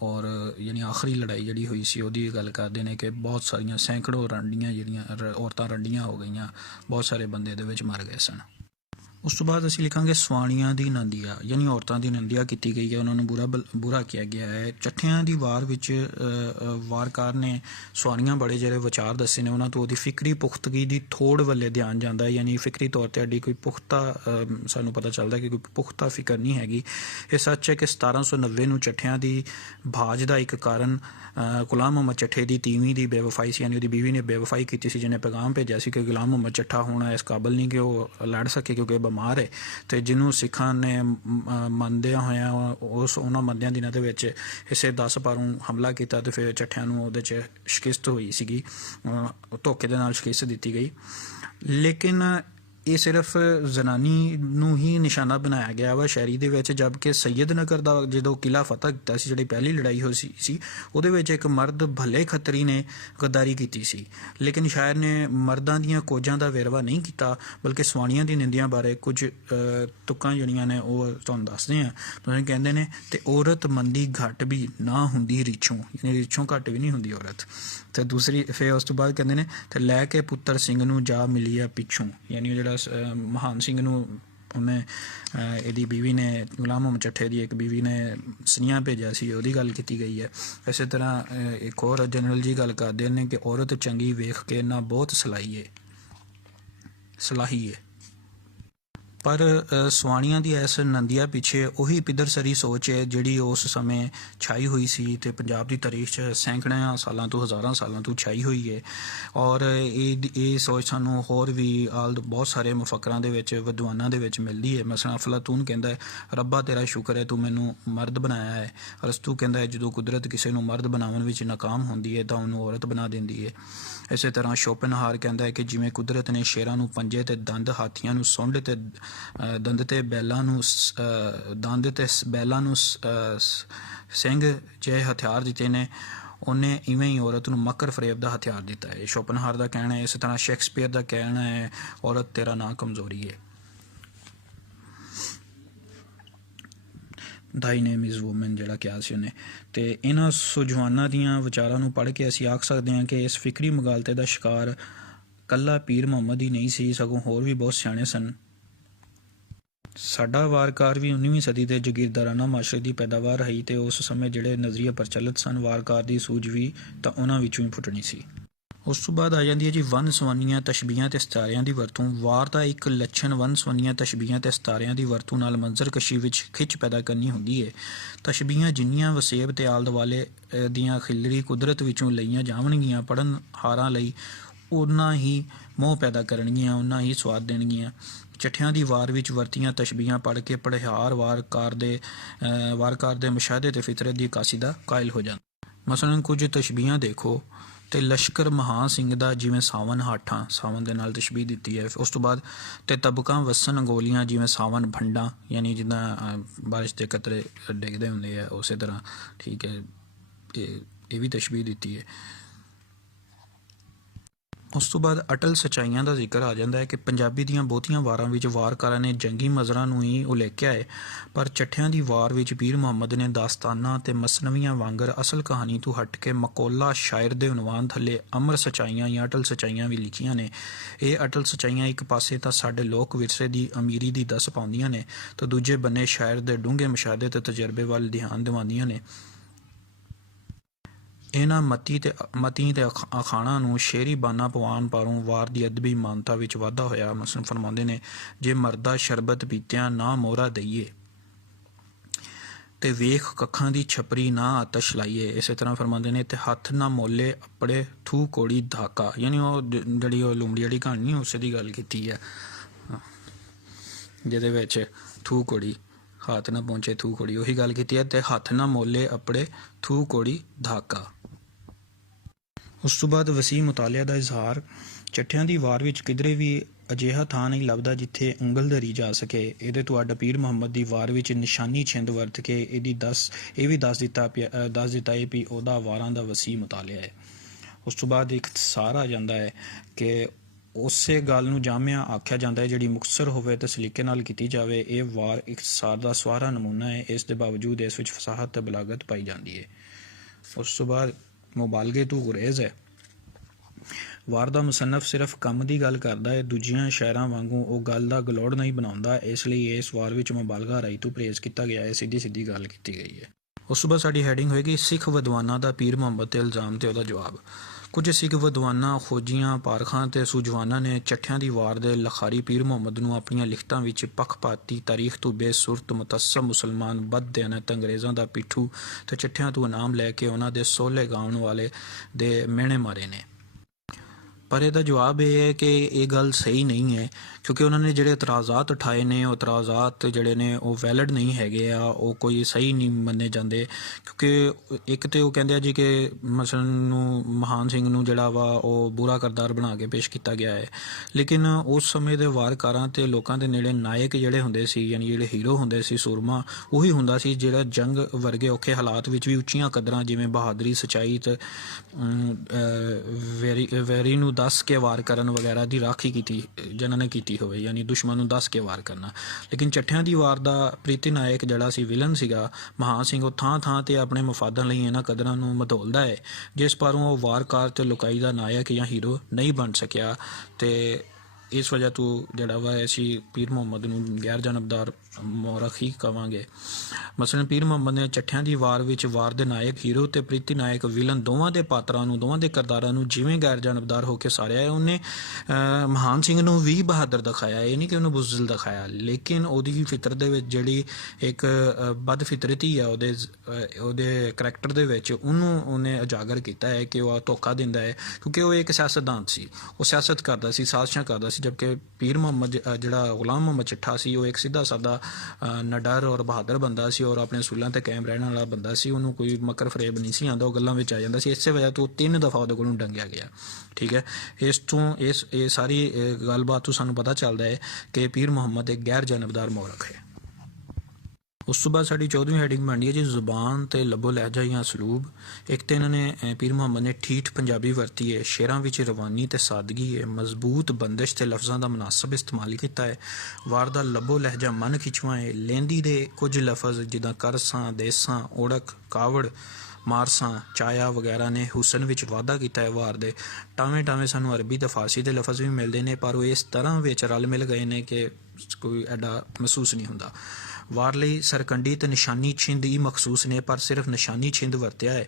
ਔਰ ਯਾਨੀ ਆਖਰੀ ਲੜਾਈ ਜਿਹੜੀ ਹੋਈ ਸੀ ਉਹਦੀ ਗੱਲ ਕਰਦੇ ਨੇ ਕਿ ਬਹੁਤ ਸਾਰੀਆਂ ਸੈਂਕੜੋਂ ਰੰਡੀਆਂ ਜਿਹੜੀਆਂ ਔਰਤਾਂ ਰੰਡੀਆਂ ਹੋ ਗਈਆਂ, ਬਹੁਤ ਸਾਰੇ ਬੰਦੇ ਇਹਦੇ ਵਿੱਚ ਮਰ ਗਏ ਸਨ। ਉਸ ਤੋਂ ਬਾਅਦ ਅਸੀਂ ਲਿਖਾਂਗੇ ਸਵਾਣੀਆਂ ਦੀ ਨੰਦਿਆ, ਯਾਨੀ ਔਰਤਾਂ ਦੀ ਨੰਦਿਆ ਕੀਤੀ ਗਈ ਹੈ, ਉਹਨਾਂ ਨੂੰ ਬੁਰਾ ਕਿਹਾ ਗਿਆ ਹੈ। ਚੱਠਿਆਂ ਦੀ ਵਾਰ ਵਿੱਚ ਵਾਰਕਾਰ ਨੇ ਸਵਾਣੀਆਂ ਬੜੇ ਜਿਹੜੇ ਵਿਚਾਰ ਦੱਸੇ ਨੇ, ਉਹਨਾਂ ਤੋਂ ਉਹਦੀ ਫਿਕਰੀ ਪੁਖਤਗੀ ਦੀ ਥੋੜ ਵੱਲੇ ਧਿਆਨ ਜਾਂਦਾ ਹੈ। ਯਾਨੀ ਫਿਕਰੀ ਤੌਰ 'ਤੇ ਸਾਡੀ ਕੋਈ ਪੁਖਤਾ ਸਾਨੂੰ ਪਤਾ ਚੱਲਦਾ ਕਿ ਕੋਈ ਪੁਖਤਾ ਫਿਕਰ ਨਹੀਂ ਹੈਗੀ। ਇਹ ਸੱਚ ਹੈ ਕਿ 1790 ਨੂੰ ਚੱਠਿਆਂ ਦੀ ਭਾਜ ਦਾ ਇੱਕ ਕਾਰਨ ਗੁਲਾਮ ਮੁਹੰਮਦ ਚੱਠੇ ਦੀ ਤੀਵੀਂ ਦੀ ਬੇਵਫਾਈ ਸੀ। ਯਾਨੀ ਉਹਦੀ ਬੀਵੀ ਨੇ ਬੇਵਫਾਈ ਕੀਤੀ ਸੀ, ਜਿਹਨੇ ਪੈਗਾਮ ਭੇਜਿਆ ਸੀ ਕਿ ਗੁਲਾਮ ਮੁਹੰਮਦ ਚੱਠਾ ਹੁਣ ਇਸ ਕਾਬਲ ਨਹੀਂ ਕਿ ਉਹ ਲੜ ਸਕੇ ਕਿਉਂਕਿ ਬਿਮਾਰ ਹੈ। ਅਤੇ ਜਿਹਨੂੰ ਸਿੱਖਾਂ ਨੇ ਮੰਨਦਿਆਂ ਹੋਇਆਂ ਉਹਨਾਂ ਮੰਨਦਿਆਂ ਦਿਨਾਂ ਦੇ ਵਿੱਚ ਇਸੇ 10 ਪਾਰੋਂ ਹਮਲਾ ਕੀਤਾ ਅਤੇ ਫਿਰ ਚੱਠਿਆਂ ਨੂੰ ਉਹਦੇ 'ਚ ਸ਼ਿਕਸਤ ਹੋਈ ਸੀਗੀ, ਧੋਖੇ ਦੇ ਨਾਲ ਸ਼ਿਕਸਤ ਦਿੱਤੀ ਗਈ। ਲੇਕਿਨ ਇਹ ਸਿਰਫ ਜ਼ਨਾਨੀ ਨੂੰ ਹੀ ਨਿਸ਼ਾਨਾ ਬਣਾਇਆ ਗਿਆ ਵਾ ਸ਼ਾਇਰੀ ਦੇ ਵਿੱਚ, ਜਦਕਿ ਸੈਯਦ ਨਗਰ ਦਾ ਜਦੋਂ ਕਿਲ੍ਹਾ ਫਤਿਹ ਕੀਤਾ ਸੀ, ਜਿਹੜੀ ਪਹਿਲੀ ਲੜਾਈ ਹੋਈ ਸੀ, ਉਹਦੇ ਵਿੱਚ ਇੱਕ ਮਰਦ ਭੱਲੇ ਖੱਤਰੀ ਨੇ ਗੱਦਾਰੀ ਕੀਤੀ ਸੀ। ਲੇਕਿਨ ਸ਼ਾਇਰ ਨੇ ਮਰਦਾਂ ਦੀਆਂ ਕੋਝਾਂ ਦਾ ਵੇਰਵਾ ਨਹੀਂ ਕੀਤਾ, ਬਲਕਿ ਸਵਾਣੀਆਂ ਦੀ ਨਿੰਦਿਆਂ ਬਾਰੇ ਕੁਝ ਤੁਕਾਂ ਜਿਹੜੀਆਂ ਨੇ ਉਹ ਤੁਹਾਨੂੰ ਦੱਸਦੇ ਹਾਂ। ਤੁਸੀਂ ਕਹਿੰਦੇ ਨੇ ਤੇ ਔਰਤ ਮੰਦੀ ਘੱਟ ਵੀ ਨਾ ਹੁੰਦੀ ਰਿਛੋਂ, ਯਾਨੀ ਰਿਛੋਂ ਘੱਟ ਵੀ ਨਹੀਂ ਹੁੰਦੀ ਔਰਤ। ਅਤੇ ਦੂਸਰੀ ਫਿਰ ਉਸ ਤੋਂ ਬਾਅਦ ਕਹਿੰਦੇ ਨੇ ਤੇ ਲੈ ਕੇ ਪੁੱਤਰ ਸਿੰਘ ਨੂੰ ਜਾ ਮਿਲੀ ਆ ਪਿੱਛੋਂ, ਯਾਨੀ ਜਿਹੜਾ ਮਹਾਨ ਸਿੰਘ ਨੂੰ ਉਹਨੇ ਇਹਦੀ ਬੀਵੀ ਨੇ ਗੁਲਾਮ ਮੁਹੰਮਦ ਚੱਠੇ ਦੀ ਇੱਕ ਬੀਵੀ ਨੇ ਸੁਨੇਹਾ ਭੇਜਿਆ ਸੀ, ਉਹਦੀ ਗੱਲ ਕੀਤੀ ਗਈ ਹੈ। ਇਸੇ ਤਰ੍ਹਾਂ ਇੱਕ ਹੋਰ ਜਨਰਲ ਜੀ ਗੱਲ ਕਰਦੇ ਨੇ ਕਿ ਔਰਤ ਚੰਗੀ ਵੇਖ ਕੇ ਨਾ ਬਹੁਤ ਸਲਾਹੀ ਹੈ। ਪਰ ਸਵਾਣੀਆਂ ਦੀ ਇਸ ਨੰਦੀਆ ਪਿੱਛੇ ਉਹੀ ਪਿੱਧਰਸਰੀ ਸੋਚ ਹੈ ਜਿਹੜੀ ਉਸ ਸਮੇਂ ਛਾਈ ਹੋਈ ਸੀ ਤੇ ਪੰਜਾਬ ਦੀ ਤਾਰੀਖ 'ਚ ਸੈਂਕੜਿਆਂ ਸਾਲਾਂ ਤੋਂ ਹਜ਼ਾਰਾਂ ਸਾਲਾਂ ਤੋਂ ਛਾਈ ਹੋਈ ਹੈ। ਔਰ ਇਹ ਸੋਚ ਸਾਨੂੰ ਹੋਰ ਵੀ ਬਹੁਤ ਸਾਰੇ ਮੁਫੱਕਰਾਂ ਦੇ ਵਿੱਚ, ਵਿਦਵਾਨਾਂ ਦੇ ਵਿੱਚ ਮਿਲਦੀ ਹੈ। ਮਸਲਾ ਅਫਲਾਤੂਨ ਕਹਿੰਦਾ ਹੈ, ਰੱਬਾ ਤੇਰਾ ਸ਼ੁਕਰ ਹੈ ਤੂੰ ਮੈਨੂੰ ਮਰਦ ਬਣਾਇਆ ਹੈ। ਅਰਸਤੂ ਕਹਿੰਦਾ ਹੈ ਜਦੋਂ ਕੁਦਰਤ ਕਿਸੇ ਨੂੰ ਮਰਦ ਬਣਾਉਣ ਵਿੱਚ ਨਾਕਾਮ ਹੁੰਦੀ ਹੈ ਤਾਂ ਉਹਨੂੰ ਔਰਤ ਬਣਾ ਦਿੰਦੀ ਹੈ। ਇਸੇ ਤਰ੍ਹਾਂ ਸ਼ੋਪਨਹਾਰ ਕਹਿੰਦਾ ਹੈ ਕਿ ਜਿਵੇਂ ਕੁਦਰਤ ਨੇ ਸ਼ੇਰਾਂ ਨੂੰ ਪੰਜੇ ਤੇ ਦੰਦ, ਹਾਥੀਆਂ ਨੂੰ ਸੁੰਡ ਤੇ ਦੰਦ ਤੇ ਬੈਲਾਂ ਨੂੰ ਸਿੰਘ ਜਿਹੇ ਹਥਿਆਰ ਦਿੱਤੇ ਨੇ, ਉਹਨੇ ਇਵੇਂ ਹੀ ਔਰਤ ਨੂੰ ਮਕਰ ਫਰੇਬ ਦਾ ਹਥਿਆਰ ਦਿੱਤਾ ਹੈ। ਸ਼ੋਪਨਹਾਰ ਦਾ ਕਹਿਣਾ ਹੈ। ਇਸੇ ਤਰ੍ਹਾਂ ਸ਼ੇਕਸਪੀਅਰ ਦਾ ਕਹਿਣਾ ਹੈ ਔਰਤ ਤੇਰਾ ਨਾਂ ਕਮਜ਼ੋਰੀ ਹੈ। ਥਾਈ ਨੇਮ ਇਜ਼ ਵੂਮਨ ਜਿਹੜਾ ਕਿਹਾ ਸੀ ਉਹਨੇ। ਤੇ ਇਹਨਾਂ ਸੁਜਵਾਨਾਂ ਦੀਆਂ ਵਿਚਾਰਾਂ ਨੂੰ ਪੜ੍ਹ ਕੇ ਅਸੀਂ ਆਖ ਸਕਦੇ ਹਾਂ ਕਿ ਇਸ ਫਿਕਰੀ ਮੁਗਾਲਤੇ ਦਾ ਸ਼ਿਕਾਰ ਕੱਲਾ ਪੀਰ ਮੁਹੰਮਦ ਹੀ ਨਹੀਂ ਸੀ, ਸਗੋਂ ਹੋਰ ਵੀ ਬਹੁਤ ਸਿਆਣੇ ਸਨ। ਸਾਡਾ ਵਾਰਕਾਰ ਵੀ 19ਵੀਂ ਸਦੀ ਦੇ ਜਗੀਰਦਾਰਾਨਾ ਮਾਸ਼ਰੇ ਦੀ ਪੈਦਾਵਾਰ ਰਹੀ ਤੇ ਉਸ ਸਮੇਂ ਜਿਹੜੇ ਨਜ਼ਰੀਏ ਪ੍ਰਚਲਿਤ ਸਨ ਵਾਰਕਾਰ ਦੀ ਸੂਝ ਵੀ ਤਾਂ ਉਹਨਾਂ ਵਿੱਚੋਂ ਹੀ ਫੁੱਟਣੀ ਸੀ। ਉਸ ਤੋਂ ਬਾਅਦ ਆ ਜਾਂਦੀ ਹੈ ਜੀ ਵੰਨ ਸਵੰਨੀਆਂ ਤਸ਼ਬੀਹਾਂ ਤੇ ਸਤਾਰਿਆਂ ਦੀ ਵਰਤੋਂ। ਵਾਰ ਦਾ ਇੱਕ ਲੱਛਣ ਵੰਨ ਸਵੰਨੀਆਂ ਤਸ਼ਬੀਹਾਂ ਤੇ ਸਤਾਰਿਆਂ ਦੀ ਵਰਤੋਂ ਨਾਲ ਮੰਜ਼ਰਕਸ਼ੀ ਵਿੱਚ ਖਿੱਚ ਪੈਦਾ ਕਰਨੀ ਹੁੰਦੀ ਹੈ। ਤਸ਼ਬੀਹਾਂ ਜਿੰਨੀਆਂ ਵਸੇਬ ਤੇ ਆਲੇ ਦੁਆਲੇ ਦੀਆਂ ਖਿਲਰੀ ਕੁਦਰਤ ਵਿੱਚੋਂ ਲਈਆਂ ਜਾਵਣਗੀਆਂ, ਪੜ੍ਹਨ ਹਾਰਾਂ ਲਈ ਓਨਾ ਹੀ ਮੋਹ ਪੈਦਾ ਕਰਨਗੀਆਂ, ਓਨਾ ਹੀ ਸਵਾਦ ਦੇਣਗੀਆਂ। ਚੱਠਿਆਂ ਦੀ ਵਾਰ ਵਿੱਚ ਵਰਤੀਆਂ ਤਸ਼ਬੀਹਾਂ ਪੜ੍ਹ ਕੇ ਪੜ੍ਹਿਆਰ ਵਾਰਕਾਰ ਦੇ ਮੁਸ਼ਾਹਦੇ ਤੇ ਫਿਤਰਤ ਦੀ ਅਕਾਸੀ ਦਾ ਕਾਇਲ ਹੋ ਜਾਂਦਾ। ਮਸਲਨ ਕੁਝ ਤਸ਼ਬੀਹਾਂ ਦੇਖੋ ਤੇ ਲਸ਼ਕਰ ਮਹਾਂ ਸਿੰਘ ਦਾ ਜਿਵੇਂ ਸਾਵਨ ਹਾਠਾਂ, ਸਾਵਨ ਦੇ ਨਾਲ ਤਸ਼ਬੀਹ ਦਿੱਤੀ ਹੈ। ਉਸ ਤੋਂ ਬਾਅਦ ਤੇ ਤਬਕਾਂ ਵਸਣ ਅੰਗੋਲੀਆਂ ਜਿਵੇਂ ਸਾਵਨ ਭੰਡਾਂ, ਯਾਨੀ ਜਿੱਦਾਂ ਬਾਰਿਸ਼ ਦੇ ਕਤਰੇ ਡਿੱਗਦੇ ਹੁੰਦੇ ਆ ਉਸੇ ਤਰ੍ਹਾਂ, ਠੀਕ ਹੈ, ਇਹ ਵੀ ਤਸ਼ਬੀਹ ਦਿੱਤੀ ਹੈ। ਉਸ ਤੋਂ ਬਾਅਦ ਅਟਲ ਸੱਚਾਈਆਂ ਦਾ ਜ਼ਿਕਰ ਆ ਜਾਂਦਾ ਹੈ ਕਿ ਪੰਜਾਬੀ ਦੀਆਂ ਬਹੁਤੀਆਂ ਵਾਰਾਂ ਵਿੱਚ ਵਾਰਕਾਰਾਂ ਨੇ ਜੰਗੀ ਮਜ਼ਰਾਂ ਨੂੰ ਹੀ ਉਲੇਖਿਆ ਹੈ, ਪਰ ਚੱਠਿਆਂ ਦੀ ਵਾਰ ਵਿੱਚ ਪੀਰ ਮੁਹੰਮਦ ਨੇ ਦਾਸਤਾਨਾਂ ਤੇ ਮਸਨਵੀਆਂ ਵਾਂਗਰ ਅਸਲ ਕਹਾਣੀ ਤੋਂ ਹਟ ਕੇ ਮਕੌਲਾ ਸ਼ਾਇਰ ਦੇ ਉਨਵਾਨ ਥੱਲੇ ਅਮਰ ਸੱਚਾਈਆਂ ਜਾਂ ਅਟਲ ਸੱਚਾਈਆਂ ਵੀ ਲਿਖੀਆਂ ਨੇ। ਇਹ ਅਟਲ ਸੱਚਾਈਆਂ ਇੱਕ ਪਾਸੇ ਤਾਂ ਸਾਡੇ ਲੋਕ ਵਿਰਸੇ ਦੀ ਅਮੀਰੀ ਦੀ ਦੱਸ ਪਾਉਂਦੀਆਂ ਨੇ ਤਾਂ ਦੂਜੇ ਬੰਨੇ ਸ਼ਾਇਰ ਦੇ ਡੂੰਘੇ ਮੁਸ਼ਾਹਦੇ ਤੇ ਤਜਰਬੇ ਵੱਲ ਧਿਆਨ ਦਿਵਾਉਂਦੀਆਂ ਨੇ। ਇਹਨਾਂ ਮਤੀ ਤੇ ਅਖਾਣਾਂ ਨੂੰ ਸ਼ੇਰੀ ਬਾਨਾ ਪਵਾਨ ਪਾਰੋਂ ਵਾਰ ਦੀ ਅਦਬੀ ਮਾਨਤਾ ਵਿੱਚ ਵਾਧਾ ਹੋਇਆ। ਮਸਲਨ ਫਰਮਾਉਂਦੇ ਨੇ, ਜੇ ਮਰਦਾ ਸ਼ਰਬਤ ਪੀਤਿਆਂ ਨਾ ਮੋਹਰਾ ਦਈਏ ਤੇ ਵੇਖ ਕੱਖਾਂ ਦੀ ਛਪਰੀ ਨਾ ਆਤਸ਼ ਲਾਈਏ। ਇਸੇ ਤਰ੍ਹਾਂ ਫਰਮਾਉਂਦੇ ਨੇ, ਤੇ ਹੱਥ ਨਾ ਮੋਲੇ ਆਪਣੇ ਥੂ ਕੋੜੀ ਧਾਕਾ, ਯਾਨੀ ਉਹ ਜਿਹੜੀ ਉਹ ਲੂੰਬੜੀ ਵਾਲੀ ਕਹਾਣੀ ਉਸੇ ਦੀ ਗੱਲ ਕੀਤੀ ਹੈ ਜਿਹਦੇ ਵਿੱਚ ਥੂ ਕੋੜੀ, ਹੱਥ ਨਾ ਪਹੁੰਚੇ ਥੂ ਕੋੜੀ, ਉਹੀ ਗੱਲ ਕੀਤੀ ਹੈ। ਤੇ ਹੱਥ ਨਾ ਮੋਲੇ ਆਪਣੇ ਥੂ ਕੋੜੀ ਧਾਕਾ। ਉਸ ਤੋਂ ਬਾਅਦ ਵਸੀਹ ਮੁਤਾਲਿਆ ਦਾ ਇਜ਼ਹਾਰ। ਚੱਠਿਆਂ ਦੀ ਵਾਰ ਵਿੱਚ ਕਿਧਰੇ ਵੀ ਅਜਿਹਾ ਥਾਂ ਨਹੀਂ ਲੱਭਦਾ ਜਿੱਥੇ ਉਂਗਲ ਧਰੀ ਜਾ ਸਕੇ। ਇਹਦੇ ਤੋਂ ਅੱਡ ਪੀਰ ਮੁਹੰਮਦ ਦੀ ਵਾਰ ਵਿੱਚ ਨਿਸ਼ਾਨੀ ਛਿੰਦ ਵਰਤ ਕੇ ਇਹ ਵੀ ਦੱਸ ਦਿੱਤਾ ਹੈ ਵੀ ਉਹਦਾ ਵਾਰਾਂ ਦਾ ਵਸੀਹ ਮੁਤਾਲਿਆ ਹੈ। ਉਸ ਤੋਂ ਬਾਅਦ ਇੱਕ ਇਖਤਸਾਰ ਆ ਜਾਂਦਾ ਹੈ ਕਿ ਉਸੇ ਗੱਲ ਨੂੰ ਜਾਮਿਆ ਆਖਿਆ ਜਾਂਦਾ ਹੈ ਜਿਹੜੀ ਮੁਕਤਸਰ ਹੋਵੇ ਤੇ ਸਲੀਕੇ ਨਾਲ ਕੀਤੀ ਜਾਵੇ। ਇਹ ਵਾਰ ਇਖਤਸਾਰ ਦਾ ਸੁਆਰਾ ਨਮੂਨਾ ਹੈ। ਇਸ ਦੇ ਬਾਵਜੂਦ ਇਸ ਵਿੱਚ ਫਸਾਹਤ ਤੇ ਬਲਾਗਤ ਪਾਈ ਜਾਂਦੀ ਹੈ। ਉਸ ਤੋਂ ਬਾਅਦ ਮੁਬਾਲਗੇ ਤੋਂ ਗੁਰੇਜ਼ ਹੈ। ਵਾਰ ਦਾ ਮੁਸੰਨਫ ਸਿਰਫ ਕੰਮ ਦੀ ਗੱਲ ਕਰਦਾ ਹੈ, ਦੂਜੀਆਂ ਸ਼ਾਇਰਾਂ ਵਾਂਗੂ ਉਹ ਗੱਲ ਦਾ ਗਲੋੜ ਨਹੀਂ ਬਣਾਉਂਦਾ। ਇਸ ਲਈ ਇਸ ਵਾਰ ਵਿੱਚ ਮੁਬਾਲਗਾ ਰਾਈ ਤੋਂ ਪ੍ਰੇਜ਼ ਕੀਤਾ ਗਿਆ ਹੈ, ਸਿੱਧੀ ਗੱਲ ਕੀਤੀ ਗਈ ਹੈ। ਉਸ ਤੋਂ ਬਾਅਦ ਸਾਡੀ ਹੈਡਿੰਗ ਹੋਏਗੀ ਸਿੱਖ ਵਿਦਵਾਨਾਂ ਦਾ ਪੀਰ ਮੁਹੰਮਦ ਤੇ ਇਲਜ਼ਾਮ ਤੇ ਉਹਦਾ ਜਵਾਬ। ਕੁਝ ਸਿੱਖ ਵਿਦਵਾਨਾਂ, ਖੋਜੀਆਂ, ਪਾਰਖਾਂ ਤੇ ਸੂਝਵਾਨਾਂ ਨੇ ਚੱਠਿਆਂ ਦੀ ਵਾਰ ਦੇ ਲਖਾਰੀ ਪੀਰ ਮੁਹੰਮਦ ਨੂੰ ਆਪਣੀਆਂ ਲਿਖਤਾਂ ਵਿੱਚ ਪੱਖਪਾਤੀ, ਤਾਰੀਖ ਤੋਂ ਬੇਸੁਰਤ, ਮੁਤੱਸਬ ਮੁਸਲਮਾਨ, ਬਦਦਿਆਨਤ ਅੰਗਰੇਜ਼ਾਂ ਦਾ ਪਿੱਠੂ ਤੇ ਚੱਠਿਆਂ ਤੋਂ ਇਨਾਮ ਲੈ ਕੇ ਉਹਨਾਂ ਦੇ ਸੋਹਲੇ ਗਾਉਣ ਵਾਲੇ ਦੇ ਮਿਹਣੇ ਮਾਰੇ ਨੇ। ਪਰ ਇਹਦਾ ਜਵਾਬ ਇਹ ਹੈ ਕਿ ਇਹ ਗੱਲ ਸਹੀ ਨਹੀਂ ਹੈ, ਕਿਉਂਕਿ ਉਹਨਾਂ ਨੇ ਜਿਹੜੇ ਇਤਰਾਜ਼ਾਤ ਉਠਾਏ ਨੇ ਉਹ ਇਤਰਾਜ਼ਾਤ ਜਿਹੜੇ ਨੇ ਉਹ ਵੈਲਿਡ ਨਹੀਂ ਹੈਗੇ ਆ, ਉਹ ਕੋਈ ਸਹੀ ਨਹੀਂ ਮੰਨੇ ਜਾਂਦੇ। ਕਿਉਂਕਿ ਇੱਕ ਤਾਂ ਉਹ ਕਹਿੰਦੇ ਆ ਜੀ ਕਿ ਮਸਲਨ ਨੂੰ ਮਹਾਨ ਸਿੰਘ ਨੂੰ ਜਿਹੜਾ ਵਾ ਉਹ ਬੁਰਾ ਕਰਦਾਰ ਬਣਾ ਕੇ ਪੇਸ਼ ਕੀਤਾ ਗਿਆ ਹੈ, ਲੇਕਿਨ ਉਸ ਸਮੇਂ ਦੇ ਵਾਰਕਾਰਾਂ ਤੇ ਲੋਕਾਂ ਦੇ ਨੇੜੇ ਨਾਇਕ ਜਿਹੜੇ ਹੁੰਦੇ ਸੀ, ਯਾਨੀ ਜਿਹੜੇ ਹੀਰੋ ਹੁੰਦੇ ਸੀ, ਸੂਰਮਾ ਉਹੀ ਹੁੰਦਾ ਸੀ ਜਿਹੜਾ ਜੰਗ ਵਰਗੇ ਔਖੇ ਹਾਲਾਤ ਵਿੱਚ ਵੀ ਉੱਚੀਆਂ ਕਦਰਾਂ ਜਿਵੇਂ ਬਹਾਦਰੀ, ਸੱਚਾਈ ਤੇ ਵੈਰੀ ਨੂੰ ਦੱਸ ਕੇ ਵਾਰ ਕਰਨ ਵਗੈਰਾ ਦੀ ਰਾਖੀ ਕੀਤੀ ਜਿਹਨਾਂ ਨੇ ਕੀਤੀ ਹੋਵੇ, ਯਾਨੀ ਦੁਸ਼ਮਣ ਨੂੰ ਦੱਸ ਕੇ ਵਾਰ ਕਰਨਾ। ਲੇਕਿਨ ਚੱਠਿਆਂ ਦੀ ਵਾਰ ਦਾ ਪ੍ਰੀਤੀ ਨਾਇਕ ਜਿਹੜਾ ਸੀ, ਵਿਲਨ ਸੀਗਾ ਮਹਾਂ ਸਿੰਘ, ਉਹ ਥਾਂ ਤੇ ਆਪਣੇ ਮਫਾਦਾਂ ਲਈ ਇਹਨਾਂ ਕਦਰਾਂ ਨੂੰ ਮਧੋਲਦਾ ਹੈ, ਜਿਸ ਪਾਰੋਂ ਉਹ ਵਾਰਕਾਰ ਤੇ ਲੁਕਾਈ ਦਾ ਨਾਇਕ ਜਾਂ ਹੀਰੋ ਨਹੀਂ ਬਣ ਸਕਿਆ। ਤੇ ਇਸ ਵਜ੍ਹਾ ਤੋਂ ਜਿਹੜਾ ਵਾ ਅਸੀਂ ਪੀਰ ਮੁਹੰਮਦ ਨੂੰ ਗੈਰ ਜਨਬਦਾਰ ਮੌਰਖ ਹੀ ਕਵਾਂਗੇ। ਮਸਲਨ ਪੀਰ ਮੁਹੰਮਦ ਨੇ ਚੱਠਿਆਂ ਦੀ ਵਾਰ ਵਿੱਚ ਵਾਰ ਦੇ ਨਾਇਕ ਹੀਰੋ ਤੇ ਪ੍ਰੀਤੀ ਨਾਇਕ ਵਿਲਨ ਦੋਵਾਂ ਦੇ ਪਾਤਰਾਂ ਨੂੰ, ਦੋਵਾਂ ਦੇ ਕਿਰਦਾਰਾਂ ਨੂੰ ਜਿਵੇਂ ਗੈਰ ਜਾਨਬਦਾਰ ਹੋ ਕੇ ਸਾਰਿਆ ਹੈ। ਉਹਨੇ ਮਹਾਨ ਸਿੰਘ ਨੂੰ ਵੀ ਬਹਾਦਰ ਦਿਖਾਇਆ, ਇਹ ਨਹੀਂ ਕਿ ਉਹਨੂੰ ਬੁਜ਼ਦਿਲ ਦਿਖਾਇਆ, ਲੇਕਿਨ ਉਹਦੀ ਫਿਤਰਤ ਦੇ ਵਿੱਚ ਜਿਹੜੀ ਇੱਕ ਬਦ ਫਿਤਰਤੀ ਆ ਉਹਦੇ ਕਰੈਕਟਰ ਦੇ ਵਿੱਚ, ਉਹਨੇ ਉਜਾਗਰ ਕੀਤਾ ਹੈ ਕਿ ਉਹ ਧੋਖਾ ਦਿੰਦਾ ਹੈ, ਕਿਉਂਕਿ ਉਹ ਇੱਕ ਸਿਆਸਤਦਾਨ ਸੀ, ਉਹ ਸਿਆਸਤ ਕਰਦਾ ਸੀ, ਸਾਜ਼ਿਸ਼ਾਂ ਕਰਦਾ ਸੀ। ਜਦਕਿ ਪੀਰ ਮੁਹੰਮਦ ਜਿਹੜਾ ਗੁਲਾਮ ਮੁਹੰਮਦ ਚੱਠਾ ਸੀ, ਉਹ ਇੱਕ ਸਿੱਧਾ ਸਾਦਾ ਨਡਰ ਔਰ ਬਹਾਦਰ ਬੰਦਾ ਸੀ ਔਰ ਆਪਣੇ ਅਸੂਲਾਂ ਤੇ ਕਾਇਮ ਰਹਿਣ ਵਾਲਾ ਬੰਦਾ ਸੀ। ਉਹਨੂੰ ਕੋਈ ਮਕਰ ਫਰੇਬ ਨਹੀਂ ਸੀ ਆਉਂਦਾ, ਉਹ ਗੱਲਾਂ ਵਿੱਚ ਆ ਜਾਂਦਾ ਸੀ। ਇਸੇ ਵਜ੍ਹਾ ਤੋਂ 3 ਦਫਾ ਉਹਦੇ ਕੋਲੋਂ ਡੰਗਿਆ ਗਿਆ। ਠੀਕ ਹੈ, ਇਹ ਸਾਰੀ ਗੱਲਬਾਤ ਤੋਂ ਸਾਨੂੰ ਪਤਾ ਚੱਲਦਾ ਹੈ ਕਿ ਪੀਰ ਮੁਹੰਮਦ ਇੱਕ ਗੈਰ ਜਾਨਬਦਾਰ ਮੌਰਖ ਹੈ। ਉਸ ਤੋਂ ਬਾਅਦ ਸਾਡੀ 14ਵੀਂ ਹੈਡਿੰਗ ਬਣਦੀ ਹੈ ਜੀ ਜ਼ੁਬਾਨ ਤੇ ਲੱਭੋ ਲਹਿਜਾ ਜਾਂ ਅਸਲੂਬ। ਇੱਕ ਤਾਂ ਇਹਨਾਂ ਨੇ ਪੀਰ ਮੁਹੰਮਦ ਨੇ ਠੀਠ ਪੰਜਾਬੀ ਵਰਤੀ ਹੈ, ਸ਼ੇਰਾਂ ਵਿੱਚ ਰਵਾਨੀ ਤੇ ਸਾਦਗੀ ਹੈ, ਮਜ਼ਬੂਤ ਬੰਦਿਸ਼ ਤੇ ਲਫ਼ਜ਼ਾਂ ਦਾ ਮੁਨਾਸਬ ਇਸਤੇਮਾਲ ਕੀਤਾ ਹੈ। ਵਾਰ ਦਾ ਲੱਭੋ ਲਹਿਜਾ ਮਨ ਖਿੱਚਵਾਂ ਹੈ। ਲਹਿੰਦੀ ਦੇ ਕੁਝ ਲਫ਼ਜ਼ ਜਿੱਦਾਂ ਕਰਸਾਂ, ਦੇਸਾਂ, ਓੜਕ, ਕਾਵੜ, ਮਾਰਸਾਂ, ਚਾਇਆ ਵਗੈਰਾ ਨੇ ਹੁਸਨ ਵਿੱਚ ਵਾਧਾ ਕੀਤਾ ਹੈ। ਵਾਰ ਦੇ ਟਾਵੇਂ ਸਾਨੂੰ ਅਰਬੀ ਤੇ ਫਾਰਸੀ ਦੇ ਲਫ਼ਜ਼ ਵੀ ਮਿਲਦੇ ਨੇ, ਪਰ ਉਹ ਇਸ ਤਰ੍ਹਾਂ ਵਿੱਚ ਰਲ ਮਿਲ ਗਏ ਨੇ ਕਿ ਕੋਈ ਐਡਾ ਮਹਿਸੂਸ ਨਹੀਂ ਹੁੰਦਾ। ਵਾਰ ਲਈ ਸਰਕੰਡੀ ਤੇ ਨਿਸ਼ਾਨੀ ਛਿੰਦ ਹੀ ਮਖਸੂਸ ਨੇ, ਪਰ ਸਿਰਫ ਨਿਸ਼ਾਨੀ ਛਿੰਦ ਵਰਤਿਆ ਹੈ।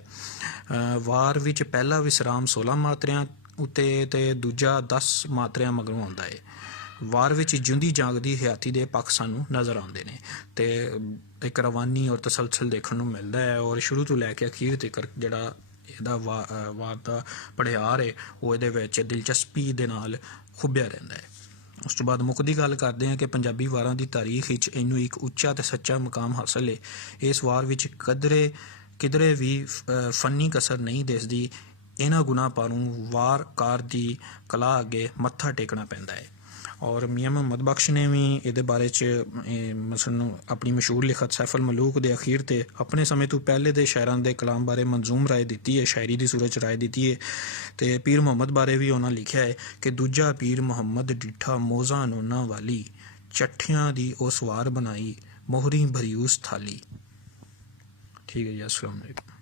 ਵਾਰ ਵਿੱਚ ਪਹਿਲਾ ਵਿਸਰਾਮ 16 ਮਾਤਰਿਆਂ ਉੱਤੇ ਤੇ ਦੂਜਾ 10 ਮਾਤਰਿਆਂ ਮਗਰੋਂ ਆਉਂਦਾ ਹੈ। ਵਾਰ ਵਿੱਚ ਜਿਉਂਦੀ ਜਾਗਦੀ ਹਯਾਤੀ ਦੇ ਪੱਖ ਸਾਨੂੰ ਨਜ਼ਰ ਆਉਂਦੇ ਨੇ ਤੇ ਇੱਕ ਰਵਾਨੀ ਔਰ ਤਸਲਸਲ ਦੇਖਣ ਨੂੰ ਮਿਲਦਾ ਹੈ, ਔਰ ਸ਼ੁਰੂ ਤੋਂ ਲੈ ਕੇ ਅਖੀਰ ਤੱਕ ਜਿਹੜਾ ਇਹਦਾ ਵਾਰ ਦਾ ਪੜਿਆਰ ਹੈ ਉਹ ਇਹਦੇ ਵਿੱਚ ਦਿਲਚਸਪੀ ਦੇ ਨਾਲ ਖੁੱਭਿਆ ਰਹਿੰਦਾ ਹੈ। ਉਸ ਤੋਂ ਬਾਅਦ ਮੁੱਕਦੀ ਗੱਲ ਕਰਦੇ ਹਾਂ ਕਿ ਪੰਜਾਬੀ ਵਾਰਾਂ ਦੀ ਤਾਰੀਖ ਵਿੱਚ ਇਹਨੂੰ ਇੱਕ ਉੱਚਾ ਤੇ ਸੱਚਾ ਮੁਕਾਮ ਹਾਸਲ ਹੈ। ਇਸ ਵਾਰ ਵਿੱਚ ਕਿਧਰੇ ਵੀ ਫਨੀ ਕਸਰ ਨਹੀਂ ਦਿਸਦੀ। ਇਹਨਾਂ ਗੁਣਾਂ ਪਾਰੂ ਵਾਰਕਾਰ ਦੀ ਕਲਾ ਅੱਗੇ ਮੱਥਾ ਟੇਕਣਾ ਪੈਂਦਾ ਹੈ। ਔਰ ਮੀਆਂ ਮੁਹੰਮਦ ਬਖਸ਼ ਨੇ ਵੀ ਇਹਦੇ ਬਾਰੇ 'ਚ ਮਸਲਨ ਆਪਣੀ ਮਸ਼ਹੂਰ ਲਿਖਤ ਸੈਫ ਅਲ ਮਲੂਕ ਦੇ ਅਖੀਰ ਤੇ ਆਪਣੇ ਸਮੇਂ ਤੋਂ ਪਹਿਲੇ ਦੇ ਸ਼ਾਇਰਾਂ ਦੇ ਕਲਾਮ ਬਾਰੇ ਮੰਜ਼ੂਮ ਰਾਏ ਦਿੱਤੀ ਹੈ, ਸ਼ਾਇਰੀ ਦੀ ਸੂਰਤ 'ਚ ਰਾਏ ਦਿੱਤੀ ਹੈ। ਤੇ ਪੀਰ ਮੁਹੰਮਦ ਬਾਰੇ ਵੀ ਉਹਨਾਂ ਲਿਖਿਆ ਹੈ ਕਿ ਦੂਜਾ ਪੀਰ ਮੁਹੰਮਦ ਡਿੱਠਾ ਮੋਜ਼ਾ ਨੋਨਾ ਵਾਲੀ, ਚੱਠਿਆਂ ਦੀ ਉਹ ਸਵਾਰ ਬਣਾਈ, ਮੋਹਰੀ ਭਰੀ ਉਸ ਥਾਲੀ। ਠੀਕ ਹੈ ਜੀ, ਅਸਲਾਮ ਵਾਲੇਕੁਮ।